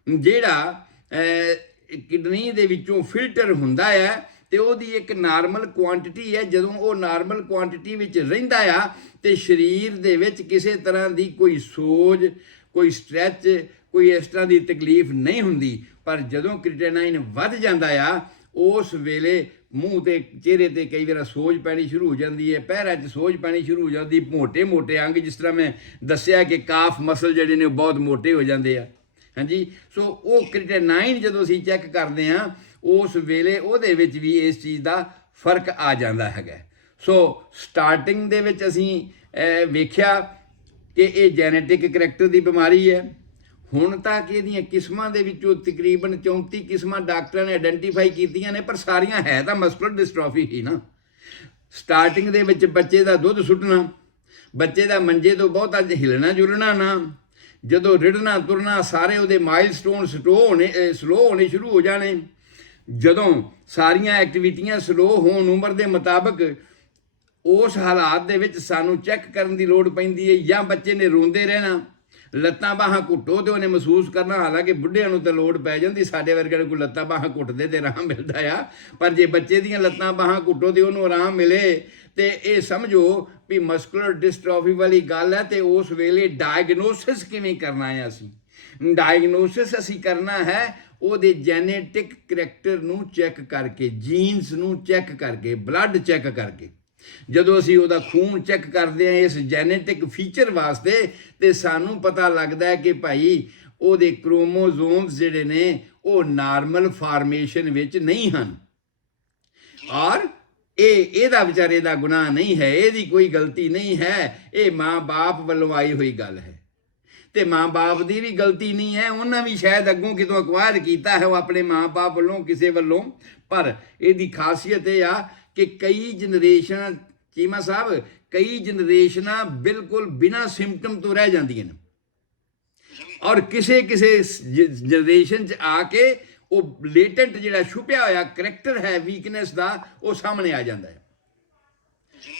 ਜਿਹੜਾ ਕਿਡਨੀ ਦੇ ਵਿੱਚੋਂ ਫਿਲਟਰ ਹੁੰਦਾ ਹੈ, ਤੇ ਉਹਦੀ ਇੱਕ ਨਾਰਮਲ ਕੁਆਂਟੀਟੀ ਹੈ। ਜਦੋਂ ਉਹ ਨਾਰਮਲ ਕੁਆਂਟੀਟੀ ਵਿੱਚ ਰਹਿੰਦਾ ਆ ਤੇ ਸਰੀਰ ਦੇ ਵਿੱਚ ਕਿਸੇ ਤਰ੍ਹਾਂ ਦੀ ਕੋਈ ਸੋਜ, ਕੋਈ ਸਟ੍ਰੈਚ, ਕੋਈ ਇਸ ਤਰ੍ਹਾਂ ਦੀ ਤਕਲੀਫ ਨਹੀਂ ਹੁੰਦੀ। ਪਰ ਜਦੋਂ ਕ੍ਰੀਟੇਨਾਈਨ ਵੱਧ ਜਾਂਦਾ ਆ, ਉਸ ਵੇਲੇ ਮੂੰਹ ਤੇ ਚਿਹਰੇ ਤੇ ਕਈ ਵਾਰ ਸੋਜ ਪੈਣੀ ਸ਼ੁਰੂ ਹੋ ਜਾਂਦੀ ਹੈ, ਪੈਰਾਂ 'ਚ ਸੋਜ ਪੈਣੀ ਸ਼ੁਰੂ ਹੋ ਜਾਂਦੀ, ਮੋਟੇ ਅੰਗ, ਜਿਸ ਤਰ੍ਹਾਂ ਮੈਂ ਦੱਸਿਆ ਕਿ ਕਾਫ ਮਸਲ ਜਿਹੜੇ ਨੇ ਉਹ ਬਹੁਤ ਮੋਟੇ ਹੋ ਜਾਂਦੇ ਆ। ਹਾਂਜੀ, ਸੋ ਉਹ ਕ੍ਰੀਟੇਨਾਈਨ ਜਦੋਂ ਅਸੀਂ ਚੈੱਕ ਕਰਦੇ ਹਾਂ ਉਸ ਵੇਲੇ ਉਹਦੇ ਵਿੱਚ ਵੀ ਇਸ ਚੀਜ਼ ਦਾ ਫਰਕ ਆ ਜਾਂਦਾ ਹੈਗਾ। ਸੋ ਸਟਾਰਟਿੰਗ ਦੇ ਵਿੱਚ ਅਸੀਂ ਵੇਖਿਆ ਕਿ ਇਹ ਜੈਨੇਟਿਕ ਕਰੈਕਟਰ ਦੀ ਬਿਮਾਰੀ ਹੈ। ਹੁਣ ਤੱਕ ਇਹਦੀਆਂ ਕਿਸਮਾਂ ਦੇ ਵਿੱਚੋਂ ਤਕਰੀਬਨ 34 ਕਿਸਮਾਂ ਡਾਕਟਰਾਂ ਨੇ ਆਇਡੈਂਟੀਫਾਈ ਕੀਤੀਆਂ ਨੇ, ਪਰ ਸਾਰੀਆਂ ਹੈ ਤਾਂ ਮਸਕੂਲਰ ਡਿਸਟ੍ਰੋਫੀ ਹੀ ਨਾ। ਸਟਾਰਟਿੰਗ ਦੇ ਵਿੱਚ ਬੱਚੇ ਦਾ ਦੁੱਧ ਸੁੱਟਣਾ, ਬੱਚੇ ਦਾ ਮੰਜੇ ਤੋਂ ਬਹੁਤਾ ਹਿਲਣਾ ਜੁਲਣਾ ਨਾ, ਜਦੋਂ ਰਿੜਨਾ ਤੁਰਨਾ, ਸਾਰੇ ਉਹਦੇ ਮਾਈਲਸਟੋਨ ਸਲੋ ਹੋਣੇ ਸ਼ੁਰੂ ਹੋ ਜਾਣੇ। ਜਦੋਂ ਸਾਰੀਆਂ ਐਕਟੀਵਿਟੀਆਂ ਸਲੋ ਹੋਣ ਉਮਰ ਦੇ ਮੁਤਾਬਕ, ਉਸ ਹਾਲਾਤ ਦੇ ਵਿੱਚ ਸਾਨੂੰ ਚੈੱਕ ਕਰਨ ਦੀ ਲੋੜ ਪੈਂਦੀ ਹੈ। ਜਾਂ ਬੱਚੇ ਨੇ ਰੋਂਦੇ ਰਹਿਣਾ, ਲੱਤਾਂ ਬਾਹਾਂ ਘੁੱਟੋ ਤੇ ਉਹਨੇ ਮਹਿਸੂਸ ਕਰਨਾ, ਹਾਲਾਂਕਿ ਬੁੱਢਿਆਂ ਨੂੰ ਤਾਂ ਲੋੜ ਪੈ ਜਾਂਦੀ, ਸਾਡੇ ਵਰਗੇ ਨੂੰ ਕੋਈ ਲੱਤਾਂ ਬਾਹਾਂ ਘੁੱਟਦੇ ਤੇ ਆਰਾਮ ਮਿਲਦਾ ਆ, ਪਰ ਜੇ ਬੱਚੇ ਦੀਆਂ ਲੱਤਾਂ ਬਾਹਾਂ ਘੁੱਟੋ ਤੇ ਉਹਨੂੰ ਆਰਾਮ ਮਿਲੇ ਤੇ ਇਹ ਸਮਝੋ ਵੀ ਮਸਕੂਲਰ ਡਿਸਟ੍ਰੋਫੀ ਵਾਲੀ ਗੱਲ ਹੈ। ਤੇ ਉਸ ਵੇਲੇ ਡਾਇਗਨੋਸਿਸ ਕਿਵੇਂ ਕਰਨਾ ਹੈ? ਡਾਇਗਨੋਸਿਸ ਅਸੀਂ ਕਰਨਾ ਹੈ ਉਹਦੇ ਜੈਨੇਟਿਕ ਕਰੈਕਟਰ ਨੂੰ ਚੈੱਕ ਕਰਕੇ, ਜੀਨਸ ਨੂੰ ਚੈੱਕ ਕਰਕੇ, ਬਲੱਡ ਚੈੱਕ ਕਰਕੇ। ਜਦੋਂ ਅਸੀਂ ਉਹਦਾ ਖੂਨ ਚੈੱਕ ਕਰਦੇ ਹਾਂ ਇਸ ਜੈਨੇਟਿਕ ਫੀਚਰ ਵਾਸਤੇ, ਤੇ ਸਾਨੂੰ ਪਤਾ ਲੱਗਦਾ ਹੈ ਕਿ ਭਾਈ ਉਹਦੇ ਕ੍ਰੋਮੋਜ਼ੋਮਸ ਜਿਹੜੇ ਨੇ ਉਹ ਨਾਰਮਲ ਫਾਰਮੇਸ਼ਨ ਵਿੱਚ ਨਹੀਂ ਹਨ, ਔਰ ਇਹਦਾ ਵਿਚਾਰੇ ਦਾ ਗੁਨਾਹ ਨਹੀਂ ਹੈ, ਇਹਦੀ ਕੋਈ ਗਲਤੀ ਨਹੀਂ ਹੈ, ਇਹ ਮਾਂ-ਬਾਪ ਵੱਲੋਂ ਆਈ ਹੋਈ ਗੱਲ ਹੈ। ਤੇ ਮਾਂ-ਬਾਪ ਦੀ ਵੀ ਗਲਤੀ ਨਹੀਂ ਹੈ, ਉਹਨਾਂ ਵੀ ਸ਼ਾਇਦ ਅੱਗੋਂ ਕਿਤੋਂ ਅਕਵਾਇਰ ਕੀਤਾ ਹੈ ਉਹ ਆਪਣੇ ਮਾਂ-ਬਾਪ ਵੱਲੋਂ, ਕਿਸੇ ਵੱਲੋਂ। ਪਰ ਇਹਦੀ ਖਾਸੀਅਤ ਇਹ ਆ ਕਿ ਕਈ ਜਨਰੇਸ਼ਨ 'ਚ ਚੀਮਾ ਸਾਹਿਬ ਕਈ ਜਨਰੇਸ਼ਨਾਂ ਬਿਲਕੁਲ ਬਿਨਾਂ ਸਿੰਪਟਮ ਤੋਂ ਰਹਿ ਜਾਂਦੀਆਂ ਨੇ, ਔਰ ਕਿਸੇ ਕਿਸੇ ਜਨਰੇਸ਼ਨ 'ਚ ਆ ਕੇ ਉਹ ਲੇਟੈਂਟ ਜਿਹੜਾ ਛੁਪਿਆ ਹੋਇਆ ਕਰੈਕਟਰ ਹੈ ਵੀਕਨੈਸ ਦਾ ਉਹ ਸਾਹਮਣੇ ਆ ਜਾਂਦਾ ਹੈ।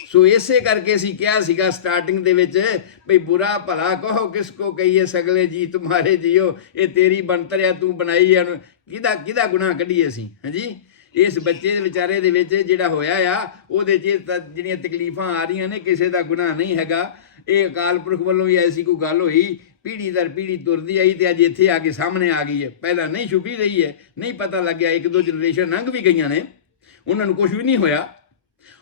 ਸੋ ਇਸੇ ਕਰਕੇ ਅਸੀਂ ਕਿਹਾ ਸੀਗਾ ਸਟਾਰਟਿੰਗ ਦੇ ਵਿੱਚ ਭਈ ਬੁਰਾ ਭਲਾ ਕਹੋ ਕਿਸ ਕੋ ਕਹੀਏ ਸਗਲੇ ਜੀ ਤੁਮਾਰੇ ਜੀਓ, ਇਹ ਤੇਰੀ ਬਣਤਰਿਆ ਤੂੰ ਬਣਾਈ ਹੈ, ਕਿਹਦਾ ਗੁਨਾਹ ਕੱਢੀਏ ਅਸੀਂ। ਹਾਂਜੀ, ਇਸ ਬੱਚੇ ਦੇ ਵਿਚਾਰੇ ਦੇ ਵਿੱਚ ਜਿਹੜਾ ਹੋਇਆ ਆ ਉਹਦੇ 'ਚ ਜਿਹੜੀਆਂ ਤਕਲੀਫਾਂ ਆ ਰਹੀਆਂ ਨੇ ਕਿਸੇ ਦਾ ਗੁਨਾਹ ਨਹੀਂ ਹੈਗਾ। ਇਹ ਅਕਾਲ ਪੁਰਖ ਵੱਲੋਂ ਹੀ ਐਸੀ ਕੋਈ ਗੱਲ ਹੋਈ, ਪੀੜ੍ਹੀ ਦਰ ਪੀੜ੍ਹੀ ਤੁਰਦੀ ਆਈ ਤੇ ਅੱਜ ਇੱਥੇ ਆ ਕੇ ਸਾਹਮਣੇ ਆ ਗਈ ਹੈ। ਪਹਿਲਾਂ ਨਹੀਂ ਛੁਪੀ ਰਹੀ ਹੈ, ਨਹੀਂ ਪਤਾ ਲੱਗਿਆ, ਇੱਕ ਦੋ ਜਨਰੇਸ਼ਨ ਲੰਘ ਵੀ ਗਈਆਂ ਨੇ, ਉਹਨਾਂ ਨੂੰ ਕੁਝ ਵੀ ਨਹੀਂ ਹੋਇਆ।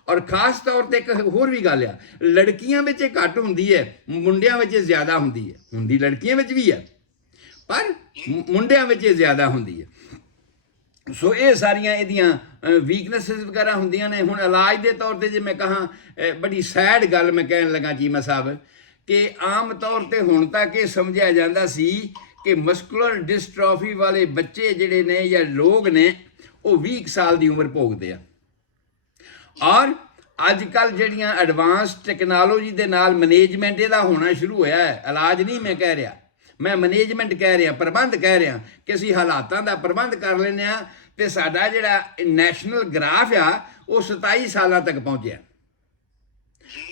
ਔਰ ਖਾਸ ਤੌਰ ਤੇ ਇੱਕ ਹੋਰ ਵੀ ਗੱਲ ਆ, ਲੜਕੀਆਂ ਵਿੱਚ ਇਹ ਘੱਟ ਹੁੰਦੀ ਹੈ, ਮੁੰਡਿਆਂ ਵਿੱਚ ਜ਼ਿਆਦਾ ਹੁੰਦੀ ਹੈ। ਹੁੰਦੀ ਲੜਕੀਆਂ ਵਿੱਚ ਵੀ ਹੈ ਪਰ ਮੁੰਡਿਆਂ ਵਿੱਚ ਇਹ ਜ਼ਿਆਦਾ ਹੁੰਦੀ ਹੈ। ਸੋ ਇਹ ਸਾਰੀਆਂ ਇਹਦੀਆਂ ਵੀਕਨੈਸਿਸ ਵਗੈਰਾ ਹੁੰਦੀਆਂ ਨੇ। ਹੁਣ ਇਲਾਜ ਦੇ ਤੌਰ ਤੇ ਜੇ ਮੈਂ ਕਹਾਂ, ਬੜੀ ਸੈਡ ਗੱਲ ਮੈਂ ਕਹਿਣ ਲੱਗਾ ਚੀਮਾ ਸਾਹਿਬ, ਕਿ ਆਮ ਤੌਰ ਤੇ ਹੁਣ ਤੱਕ ਇਹ ਸਮਝਿਆ ਜਾਂਦਾ ਸੀ ਕਿ ਮਸਕੂਲਰ ਡਿਸਟ੍ਰੋਫੀ ਵਾਲੇ ਬੱਚੇ ਜਿਹੜੇ ਨੇ ਜਾਂ ਲੋਕ ਨੇ ਉਹ 20 ਸਾਲ ਦੀ ਉਮਰ ਭੋਗਦੇ ਆ। ਔਰ ਅੱਜ ਕੱਲ੍ਹ ਜਿਹੜੀਆਂ ਐਡਵਾਂਸ ਟੈਕਨੋਲੋਜੀ ਦੇ ਨਾਲ ਮੈਨੇਜਮੈਂਟ ਇਹਦਾ ਹੋਣਾ ਸ਼ੁਰੂ ਹੋਇਆ ਹੈ। ਇਲਾਜ ਨਹੀਂ ਮੈਂ ਕਹਿ ਰਿਹਾ, ਮੈਂ ਮੈਨੇਜਮੈਂਟ ਕਹਿ ਰਿਹਾ, ਪ੍ਰਬੰਧ ਕਹਿ ਰਿਹਾ ਕਿ ਅਸੀਂ ਹਾਲਾਤਾਂ ਦਾ ਪ੍ਰਬੰਧ ਕਰ ਲੈਂਦੇ ਹਾਂ ਤੇ ਸਾਡਾ ਜਿਹੜਾ ਨੈਸ਼ਨਲ ਗ੍ਰਾਫ ਆ ਉਹ 27 ਸਾਲਾਂ ਤੱਕ ਪਹੁੰਚਿਆ।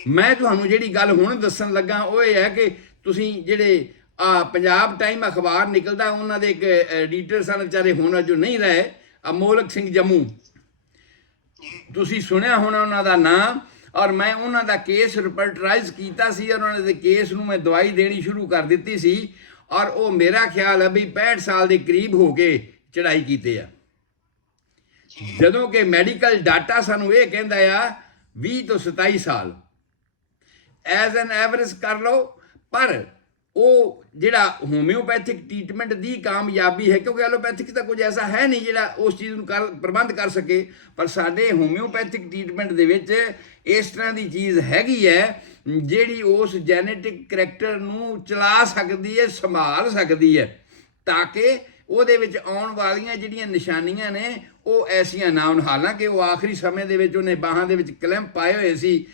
ਮੈਂ ਤੁਹਾਨੂੰ ਜਿਹੜੀ ਗੱਲ ਹੁਣ ਦੱਸਣ ਲੱਗਾ ਉਹ ਇਹ ਹੈ ਕਿ ਤੁਸੀਂ ਜਿਹੜੇ ਪੰਜਾਬ ਟਾਈਮ ਅਖਬਾਰ ਨਿਕਲਦਾ, ਉਹਨਾਂ ਦੇ ਇੱਕ ਐਡੀਟਰ ਸਨ ਵਿਚਾਰੇ, ਹੁਣ ਜੋ ਨਹੀਂ ਰਹੇ, ਅਮੋਲਕ ਸਿੰਘ ਜੰਮੂ, ਤੁਸੀਂ ਸੁਣਿਆ ਹੋਣਾ ਉਹਨਾਂ ਦਾ ਨਾਮ। ਔਰ ਮੈਂ ਉਹਨਾਂ ਦਾ ਕੇਸ ਰਿਪੋਰਟਰਾਈਜ਼ ਕੀਤਾ ਸੀ, ਔਰ ਉਹਨਾਂ ਦੇ ਕੇਸ ਨੂੰ ਮੈਂ ਦਵਾਈ ਦੇਣੀ ਸ਼ੁਰੂ ਕਰ ਦਿੱਤੀ ਸੀ। ਔਰ ਉਹ ਮੇਰਾ ਖਿਆਲ ਹੈ ਵੀ 65 ਸਾਲ ਦੇ ਕਰੀਬ ਹੋ ਕੇ ਚੜ੍ਹਾਈ ਕੀਤੇ ਆ, ਜਦੋਂ ਕਿ ਮੈਡੀਕਲ ਡਾਟਾ ਸਾਨੂੰ ਇਹ ਕਹਿੰਦਾ ਆ 20 ਤੋਂ 27 ਸਾਲ ਐਜ਼ ਐਨ ਐਵਰੇਜ ਕਰ ਲਓ। ਪਰ ਉਹ ਜਿਹੜਾ ਹੋਮਿਓਪੈਥਿਕ ਟ੍ਰੀਟਮੈਂਟ ਦੀ ਕਾਮਯਾਬੀ ਹੈ, ਕਿਉਂਕਿ ਐਲੋਪੈਥਿਕ ਤਾਂ ਕੁਝ ਐਸਾ ਹੈ ਨਹੀਂ ਜਿਹੜਾ ਉਸ ਚੀਜ਼ ਨੂੰ ਪ੍ਰਬੰਧ ਕਰ ਸਕੇ, ਪਰ ਸਾਡੇ ਹੋਮਿਓਪੈਥਿਕ ਟ੍ਰੀਟਮੈਂਟ ਦੇ ਵਿੱਚ ਇਸ ਤਰ੍ਹਾਂ ਦੀ ਚੀਜ਼ ਹੈਗੀ ਹੈ ਜਿਹੜੀ ਉਸ ਜੈਨੇਟਿਕ ਕਰੈਕਟਰ ਨੂੰ ਚਲਾ ਸਕਦੀ ਹੈ, ਸੰਭਾਲ ਸਕਦੀ ਹੈ, ਤਾਂ ਕਿ ਉਹਦੇ ਵਿੱਚ ਆਉਣ ਵਾਲੀਆਂ ਜਿਹੜੀਆਂ ਨਿਸ਼ਾਨੀਆਂ ਨੇ ਉਹ ਐਸੀਆਂ ਨਾ ਹੋਣ। ਹਾਲਾਂਕਿ ਉਹ ਆਖਰੀ ਸਮੇਂ ਦੇ ਵਿੱਚ ਉਹਨੇ ਬਾਹਾਂ ਦੇ ਵਿੱਚ ਕਲੈਂਪ ਪਾਏ ਹੋਏ ਸੀ,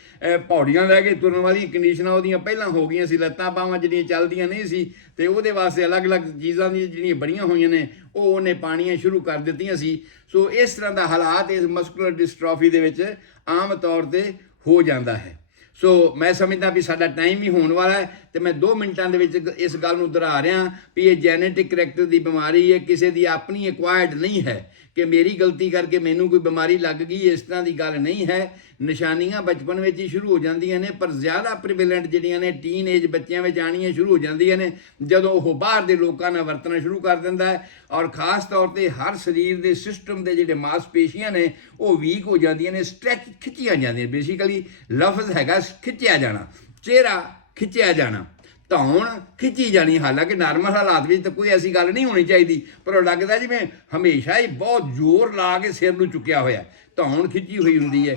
ਪੌੜੀਆਂ ਲੈ ਕੇ ਤੁਰਨ ਵਾਲੀਆਂ ਕੰਡੀਸ਼ਨਾਂ ਉਹਦੀਆਂ ਪਹਿਲਾਂ ਹੋ ਗਈਆਂ ਸੀ, ਲੱਤਾਂ ਬਾਹਾਂ ਜਿਹੜੀਆਂ ਚੱਲਦੀਆਂ ਨਹੀਂ ਸੀ, ਤੇ ਉਹਦੇ ਵਾਸਤੇ ਅਲੱਗ-ਅਲੱਗ ਚੀਜ਼ਾਂ ਦੀਆਂ ਜਿਹੜੀਆਂ ਬਣੀਆਂ ਹੋਈਆਂ ਨੇ ਉਹ ਉਹਨੇ ਪਾਣੀਆਂ ਸ਼ੁਰੂ ਕਰ ਦਿੱਤੀਆਂ ਸੀ। ਸੋ ਇਸ ਤਰ੍ਹਾਂ ਦਾ ਹਾਲਾਤ ਇਸ ਮਸਕੂਲਰ ਡਿਸਟ੍ਰੋਫੀ ਦੇ ਵਿੱਚ ਆਮ ਤੌਰ ਤੇ ਹੋ ਜਾਂਦਾ ਹੈ। ਸੋ ਮੈਂ ਸਮਝਦਾ ਵੀ ਸਾਡਾ ਟਾਈਮ ਹੀ ਹੋਣ ਵਾਲਾ ਹੈ, ਤੇ ਮੈਂ 2 ਮਿੰਟਾਂ ਦੇ ਵਿੱਚ ਇਸ ਗੱਲ ਨੂੰ ਦੁਹਰਾ ਰਿਹਾ ਵੀ ਇਹ ਜੈਨੇਟਿਕ ਕਰੈਕਟਰ ਦੀ ਬਿਮਾਰੀ ਹੈ, ਕਿਸੇ ਦੀ ਆਪਣੀ ਐਕਵਾਇਰਡ ਨਹੀਂ ਹੈ ਕਿ ਮੇਰੀ ਗਲਤੀ ਕਰਕੇ ਮੈਨੂੰ ਕੋਈ ਬਿਮਾਰੀ ਲੱਗ ਗਈ, ਇਸ ਤਰ੍ਹਾਂ ਦੀ ਗੱਲ ਨਹੀਂ ਹੈ। ਨਿਸ਼ਾਨੀਆਂ ਬਚਪਨ ਵਿੱਚ ਹੀ ਸ਼ੁਰੂ ਹੋ ਜਾਂਦੀਆਂ ਨੇ, ਪਰ ਜ਼ਿਆਦਾ ਪ੍ਰੀਵੈਲੈਂਟ ਜਿਹੜੀਆਂ ਨੇ ਟੀਨ ਏਜ ਬੱਚਿਆਂ ਵਿੱਚ ਆਉਣੀਆਂ ਸ਼ੁਰੂ ਹੋ ਜਾਂਦੀਆਂ ਨੇ ਜਦੋਂ ਉਹ ਬਾਹਰ ਦੇ ਲੋਕਾਂ ਨਾਲ ਵਰਤਣਾ ਸ਼ੁਰੂ ਕਰ ਦਿੰਦਾ ਹੈ। ਔਰ ਖਾਸ ਤੌਰ ਤੇ ਹਰ ਸਰੀਰ ਦੇ ਸਿਸਟਮ ਦੇ ਜਿਹੜੇ ਮਾਸਪੇਸ਼ੀਆਂ ਨੇ ਉਹ ਵੀਕ ਹੋ ਜਾਂਦੀਆਂ ਨੇ, ਸਟ੍ਰੈਚ ਖਿੱਚੀਆਂ ਜਾਂਦੀਆਂ। ਬੇਸਿਕਲੀ ਲਫ਼ਜ਼ ਹੈਗਾ ਖਿੱਚਿਆ ਜਾਣਾ, ਚਿਹਰਾ ਖਿੱਚਿਆ ਜਾਣਾ, ਧੌਣ ਖਿੱਚੀ ਜਾਣੀ। ਹਾਲਾਂਕਿ ਨਾਰਮਲ ਹਾਲਾਤ ਵਿੱਚ ਤਾਂ ਕੋਈ ਐਸੀ ਗੱਲ ਨਹੀਂ ਹੋਣੀ ਚਾਹੀਦੀ, ਪਰ ਉਹ ਲੱਗਦਾ ਜਿਵੇਂ ਹਮੇਸ਼ਾ ਹੀ ਬਹੁਤ ਜ਼ੋਰ ਲਾ ਕੇ ਸਿਰ ਨੂੰ ਚੁੱਕਿਆ ਹੋਇਆ, ਧੌਣ ਖਿੱਚੀ ਹੋਈ ਹੁੰਦੀ ਹੈ।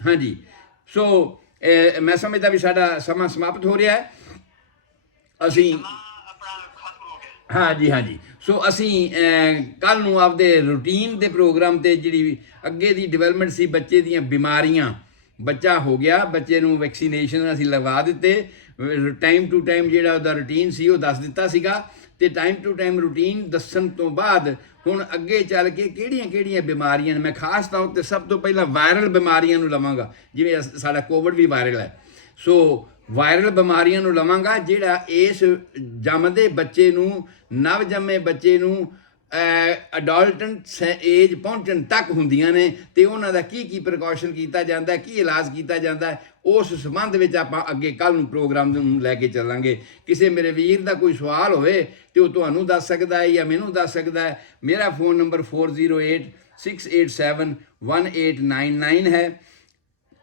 ਹਾਂਜੀ, ਸੋ ਮੈਂ ਸਮਝਦਾ ਵੀ ਸਾਡਾ ਸਮਾਂ ਸਮਾਪਤ ਹੋ ਰਿਹਾ ਹੈ। ਅਸੀਂ ਹਾਂਜੀ, ਸੋ ਅਸੀਂ ਕੱਲ੍ਹ ਨੂੰ ਆਪਦੇ ਰੂਟੀਨ ਦੇ ਪ੍ਰੋਗਰਾਮ 'ਤੇ ਜਿਹੜੀ ਅੱਗੇ ਦੀ ਡਿਵੈਲਪਮੈਂਟ ਸੀ ਬੱਚੇ ਦੀਆਂ ਬਿਮਾਰੀਆਂ, ਬੱਚਾ ਹੋ ਗਿਆ, ਬੱਚੇ ਨੂੰ ਵੈਕਸੀਨੇਸ਼ਨ ਅਸੀਂ ਲਗਵਾ ਦਿੱਤੇ, ਟਾਈਮ ਟੂ ਟਾਈਮ ਜਿਹੜਾ ਉਹਦਾ ਰੂਟੀਨ ਸੀ ਉਹ ਦੱਸ ਦਿੱਤਾ ਸੀਗਾ, ਤੇ ਟਾਈਮ ਟੂ ਟਾਈਮ ਰੂਟੀਨ ਦੱਸਣ ਤੋਂ ਬਾਅਦ ਹੁਣ ਅੱਗੇ ਚੱਲ ਕੇ ਕਿਹੜੀਆਂ ਬਿਮਾਰੀਆਂ ਨੇ, ਮੈਂ ਖਾਸ ਤੌਰ 'ਤੇ ਸਭ ਤੋਂ ਪਹਿਲਾਂ ਵਾਇਰਲ ਬਿਮਾਰੀਆਂ ਨੂੰ ਲਵਾਂਗਾ, ਜਿਵੇਂ ਸਾਡਾ ਕੋਵਿਡ ਵੀ ਵਾਇਰਲ ਹੈ। ਸੋ ਵਾਇਰਲ ਬਿਮਾਰੀਆਂ ਨੂੰ ਲਵਾਂਗਾ ਜਿਹੜਾ ਇਸ ਜੰਮਦੇ ਬੱਚੇ ਨੂੰ, ਨਵ ਜੰਮੇ ਬੱਚੇ ਨੂੰ ਅਡਲਟੈਂਟ ਏਜ ਪਹੁੰਚਣ ਤੱਕ ਹੁੰਦੀਆਂ ਨੇ, ਤੇ ਉਹਨਾਂ ਦਾ ਕੀ ਪ੍ਰੀਕਾਸ਼ਨ ਕੀਤਾ ਜਾਂਦਾ, ਕੀ ਇਲਾਜ ਕੀਤਾ ਜਾਂਦਾ, ਉਸ ਸੰਬੰਧ ਵਿੱਚ ਆਪਾਂ ਅੱਗੇ ਕੱਲ੍ਹ ਨੂੰ ਪ੍ਰੋਗਰਾਮ ਨੂੰ ਲੈ ਕੇ ਚੱਲਾਂਗੇ। ਕਿਸੇ ਮੇਰੇ ਵੀਰ ਦਾ ਕੋਈ ਸਵਾਲ ਹੋਵੇ ਤੇ ਉਹ ਤੁਹਾਨੂੰ ਦੱਸ ਸਕਦਾ ਹੈ ਜਾਂ ਮੈਨੂੰ ਦੱਸ ਸਕਦਾ ਹੈ। ਮੇਰਾ ਫ਼ੋਨ ਨੰਬਰ 4086871899 ਹੈ।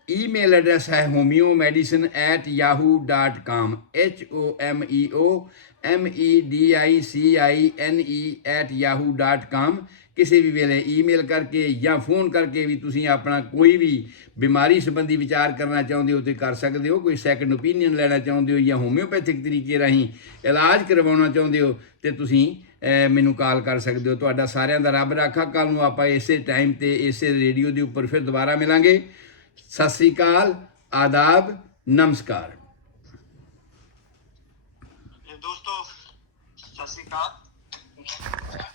ਈਮੇਲ ਐਡਰੈਸ ਹੈ homeomedicine@yahoo.com, HOMEOMEDICINE@yahoo.com। ਕਿਸੇ ਵੀ ਵੇਲੇ ਈਮੇਲ ਕਰਕੇ ਜਾਂ ਫੋਨ ਕਰਕੇ ਵੀ ਤੁਸੀਂ ਆਪਣਾ ਕੋਈ ਵੀ ਬਿਮਾਰੀ ਸੰਬੰਧੀ ਵਿਚਾਰ ਕਰਨਾ ਚਾਹੁੰਦੇ ਹੋ ਤੇ ਕਰ ਸਕਦੇ ਹੋ। ਕੋਈ ਸੈਕੰਡ ਓਪੀਨੀਅਨ ਲੈਣਾ ਚਾਹੁੰਦੇ ਹੋ ਜਾਂ ਹੋਮਿਓਪੈਥਿਕ ਤਰੀਕੇ ਰਾਹੀਂ ਇਲਾਜ ਕਰਵਾਉਣਾ ਚਾਹੁੰਦੇ ਹੋ ਤੇ ਤੁਸੀਂ ਮੈਨੂੰ ਕਾਲ ਕਰ ਸਕਦੇ ਹੋ। ਤੁਹਾਡਾ ਸਾਰਿਆਂ ਦਾ ਰੱਬ ਰਾਖਾ। ਕੱਲ੍ਹ ਨੂੰ ਆਪਾਂ ਇਸੇ ਟਾਈਮ 'ਤੇ ਇਸੇ ਰੇਡੀਓ ਦੇ ਉੱਪਰ ਫਿਰ ਦੁਬਾਰਾ ਮਿਲਾਂਗੇ। ਸਤਿ ਸ੍ਰੀ ਅਕਾਲ। आदाब, नमस्कार। दोस्तों सत श्री अकाल।